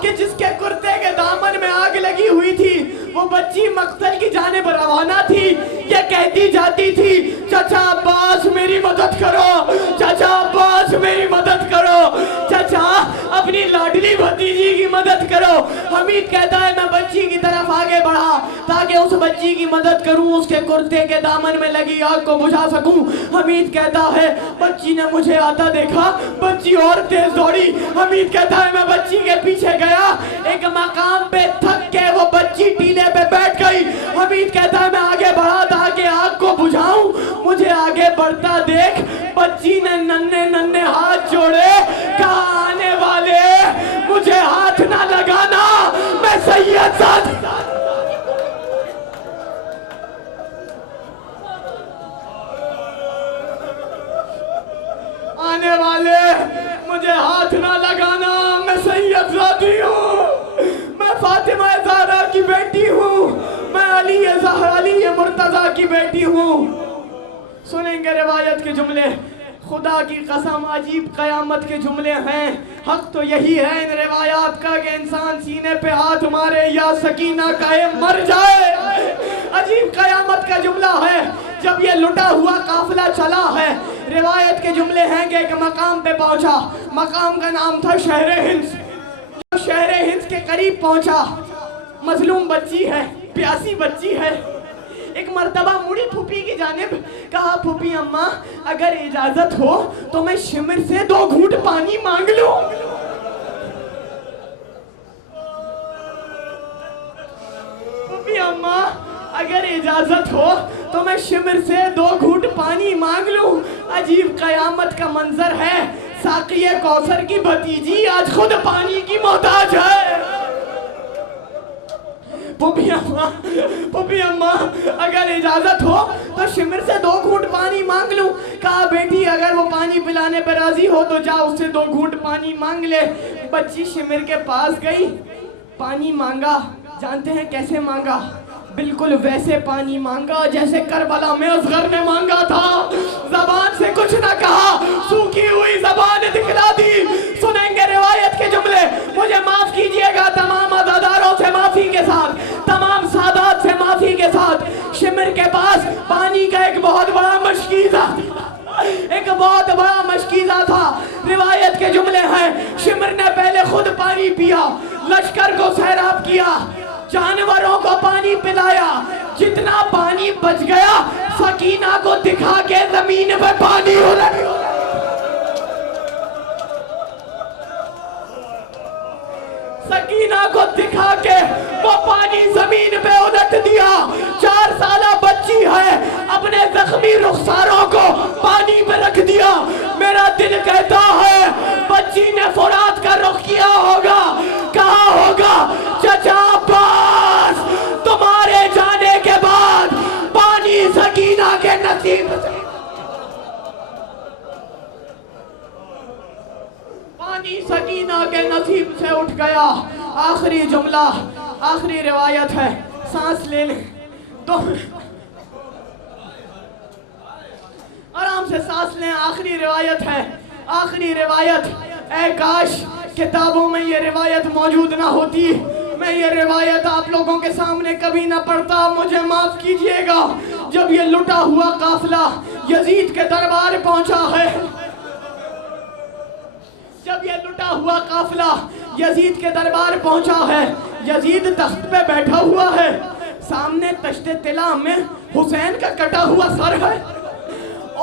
کہ جس کے کرتے کے دامن میں آگ لگی ہوئی تھی. وہ بچی مقتل کی جانب روانہ تھی. یہ کہتی جاتی تھی چچا عباس میری مدد کرو, چچا عباس میری مدد کرو, چچا اپنی لاڈلی بھتیجی کی مدد کرو. حمید کہتا ہے میں بچی کی طرف آگے بڑھا تاکہ اس بچی کی مدد کروں, اس کے کرتے کے دامن میں لگی آگ کو بجھا سکوں. حمید کہتا ہے بچی نے مجھے آتا دیکھا, بچی اور تیز دوڑی. حمید کہتا ہے میں بچی کے پیچھے گیا, ایک مقام پہ تھک کے وہ بچی ٹیلے پہ بیٹھ گئی. حمید کہتا ہے میں آگے بڑھا تاکہ آگ کو بجھاؤں. مجھے آگے بڑھتا دیکھ بچی نے ننھے ہاتھ جوڑے, کہا آنے والے مجھے ہاتھ نہ لگانا, میں سید زادی. آنے والے مجھے ہاتھ نہ لگانا, میں سید زادی ہوں, میں فاطمہ زہرا کی بیٹی ہوں, میں علی مرتضیٰ کی بیٹی ہوں. سنیں گے روایت کے جملے, خدا کی قسم عجیب قیامت کے جملے ہیں. حق تو یہی ہے ان روایات کا کہ انسان سینے پہ ہاتھ مارے یا سکینہ کہے مر جائے. عجیب قیامت کا جملہ ہے. جب یہ لٹا ہوا قافلہ چلا ہے, روایت کے جملے ہیں کہ ایک مقام پہ پہنچا, مقام کا نام تھا شہر ہنس. جب شہر ہنس کے قریب پہنچا, مظلوم بچی ہے, پیاسی بچی ہے. ایک مرتبہ مڑی پھوپھی کی جانب, کہا پھوپھی اماں اگر اجازت ہو تو میں شمر سے 2 گھونٹ پانی مانگ لوں. پھوپھی اماں اگر اجازت ہو تو میں شمر سے 2 گھونٹ پانی مانگ لوں. عجیب قیامت کا منظر ہے, ساقی کوثر کی بھتیجی آج خود پانی کی محتاج ہے. پھوپھی اماں اگر اجازت ہو تو شمر سے 2 گھونٹ پانی مانگ لوں. کہا بیٹی اگر وہ پانی پلانے پر راضی ہو تو جا اس سے 2 گھونٹ پانی مانگ لے. بچی شمر کے پاس گئی, پانی مانگا. جانتے ہیں کیسے مانگا؟ بالکل ویسے پانی مانگا جیسے کربلا میں اصغر نے مانگا تھا. زبان سے کچھ نہ کہا, سوکھی ہوئی زبان دکھلا دی. سنیں گے روایت کے جملے. مجھے معاف کیجئے گا تمام عزاداروں سے معافی کے ساتھ, تمام سادات سے معافی کے ساتھ. شمر کے پاس پانی کا ایک بہت بڑا مشکیزہ تھا, ایک بہت بڑا مشکیزہ تھا. روایت کے جملے ہیں, شمر نے پہلے خود پانی پیا, لشکر کو سیراب کیا, جانوروں کو پانی پلایا. جتنا پانی بچ گیا سکینہ کو دکھا کے زمین پہ پانی ہو رہا. سکینہ کو دکھا کے وہ پانی زمین پہ الٹ دیا. 4 سالہ بچی ہے, اپنے زخمی رخساروں کو پانی پہ رکھ دیا. میرا دل کہتا ہے بچی نے فرات کا رخ کیا ہوگا, کہا ہوگا چچا عباس تمہارے جانے کے بعد پانی سکینہ کے نصیب سے, پانی سکینہ کے نصیب سے اٹھ گیا. آخری جملہ, آخری روایت ہے, سانس لے لیں, آرام سے سانس لیں. آخری روایت ہے, آخری روایت. اے کاش کتابوں میں یہ روایت موجود نہ ہوتی, میں یہ روایت آپ لوگوں کے سامنے کبھی نہ پڑھتا. مجھے معاف کیجئے گا. جب یہ لٹا ہوا قافلہ یزید کے دربار پہنچا ہے, جب یہ لٹا ہوا قافلہ یزید کے دربار پہنچا ہے, یزید تخت پہ بیٹھا ہوا ہے, سامنے تشت طلا میں حسین کا کٹا ہوا سر ہے,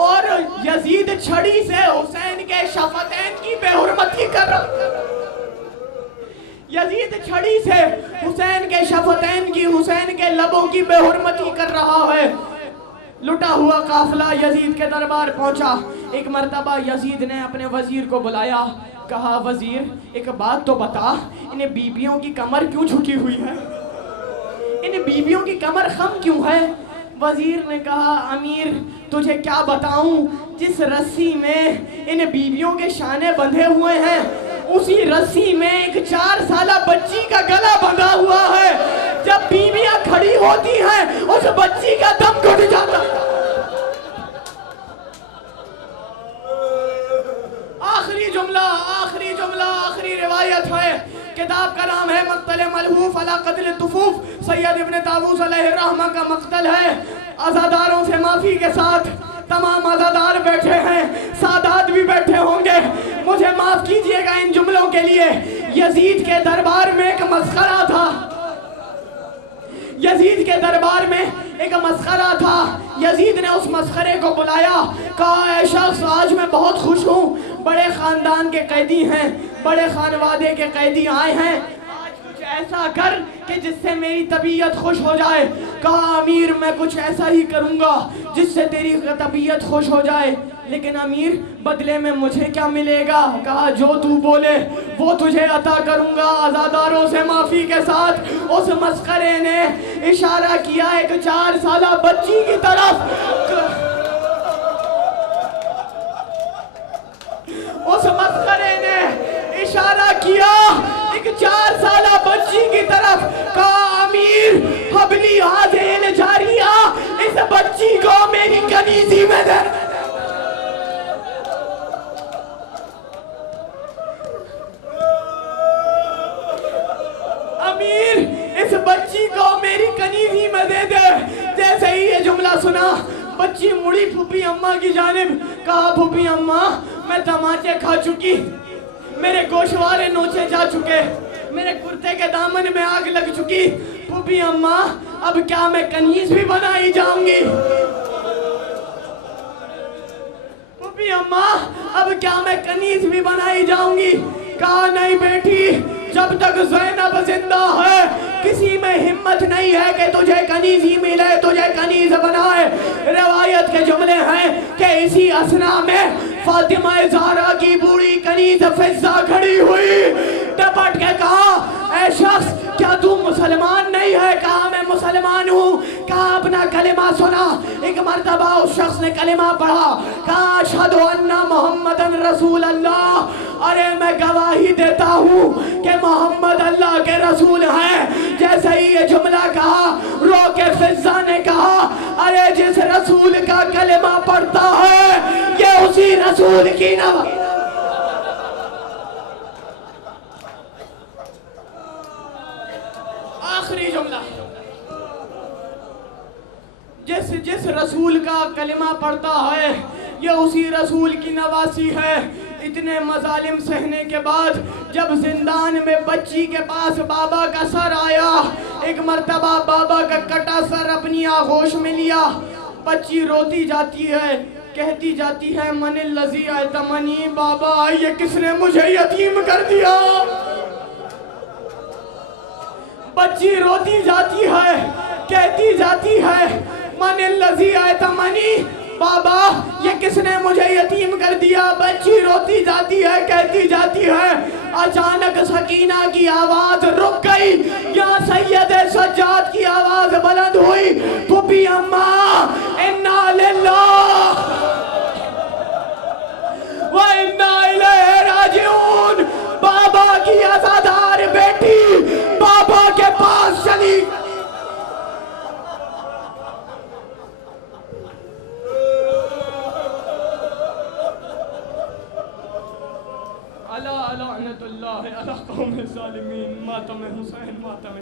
اور یزید چھڑی سے حسین کے شفتین کی بے حرمتی کر رہا. یزید چھڑی سے حسین کے شفتین کی, حسین کے لبوں کی بے حرمتی کر رہا ہے. لٹا ہوا قافلہ یزید کے دربار پہنچا. ایک مرتبہ یزید نے اپنے وزیر کو بلایا, کہا وزیر ایک بات تو بتا, انہیں بیبیوں کی کمر کیوں جھکی ہوئی ہے, انہیں بیبیوں کی کمر خم کیوں ہے؟ وزیر نے کہا امیر تجھے کیا بتاؤں, جس رسی میں ان بیبیوں کے شانے بندھے ہوئے ہیں اسی رسی میں ایک 4 سالہ بچی کا گلا بندھا ہوا ہے. جب بیویاں کھڑی ہوتی ہیں اس بچی کا دم گھٹ جاتا. آخری جملہ, آخری جملہ, آخری روایت ہے. کتاب کا نام ہے مقتل ملحوف علی قتل طفوف, سید ابن طاووس علیہ الرحمہ کا مقتل ہے. عزاداروں سے معافی کے ساتھ, تمام عزادار بیٹھے ہیں, سادات بھی بیٹھے ہوں گے, مجھے معاف کیجئے گا ان جملوں کے لیے. یزید کے دربار میں ایک مسخرہ تھا, یزید کے دربار میں ایک مسخرہ تھا. یزید نے اس مسخرے کو بلایا, کہا اے شخص آج میں بہت خوش ہوں, بڑے خاندان کے قیدی ہیں, بڑے خانوادے کے قیدی آئے ہیں, آج کچھ ایسا کر کہ جس سے میری طبیعت خوش ہو جائے. کہا امیر میں کچھ ایسا ہی کروں گا جس سے تیری طبیعت خوش ہو جائے, لیکن امیر بدلے میں مجھے کیا ملے گا؟ کہا جو تو بولے وہ تجھے عطا کروں گا. عزاداروں سے معافی کے ساتھ اس مسخرے نے اشارہ کیا ایک 4 سالہ بچی کی طرف, اس مسخرے نے اشارہ کیا ایک 4 سالہ بچی کی طرف. کہا امیر حبلی حاضر جاریہ, اس بچی کو میری کنیزی میں دے. امیر اس بچی کو میری کنیزی میں دے دے. جیسے ہی یہ جملہ سنا بچی مڑی پھوپھی اماں کی جانب, کہا پھوپھی اماں میں تماچے کھا چکی, میرے گوشوارے نوچے جا چکے, میرے کرتے کے دامن میں آگ لگ چکی. پھوپھی اماں اب کیا میں کنیز بھی بنائی جاؤں گی؟ پھوپھی اماں اب کیا میں کنیز بھی بنائی جاؤں گی؟ کہا نہیں بیٹی, جب تک زینب زندہ ہے کسی میں ہمت نہیں ہے کہ تجھے کنیزی ملے, تجھے کنیز بنائے. روایت کے جملے ہیں کہ اسی اسنا میں فاطمہ زہرا کی بوڑھی کنیز فضہ کھڑی ہوئی, ٹپٹ کے کہا اے شخص کیا تو مسلمان نہیں ہے؟ کہا میں مسلمان ہوں. کہا اپنا کلمہ سنا. ایک مرتبہ اس شخص نے کلمہ پڑھا, کہا اشہد ان محمد رسول اللہ, ارے میں گواہی دیتا ہوں کہ محمد اللہ کے رسول ہیں. جیسے ہی یہ جملہ کہا رو کے فضا نے کہا ارے جس رسول کا کلمہ پڑھتا ہے یہ اسی رسول کی نواسی. آخری جملہ جس رسول کا کلمہ پڑھتا ہے یہ اسی رسول کی نواسی ہے. اتنے مظالم سہنے کے بعد جب زندان میں بچی کے پاس بابا کا سر آیا, ایک مرتبہ بابا کا کٹا سر اپنی آغوش میں لیا. بچی روتی جاتی ہے, کہتی جاتی ہے من الذی ایتمنی, بابا یہ کس نے مجھے یتیم کر دیا. بچی روتی جاتی ہے, کہتی جاتی ہے من الذی ایتمنی, بابا یہ کس نے مجھے یتیم کر دیا. بچی روتی جاتی ہے, کہتی جاتی ہے. اچانک سکینہ کی آواز رک گئی, یہاں سید سجاد کی آواز بلند ہوئی, پھوپھی اماں انا للہ و انا الیہ راجعون. بابا کی عزادار بیٹی بابا کے پاس چلی. لعنت اللہ علی قوم الظالمین. ماتم حسین ماتم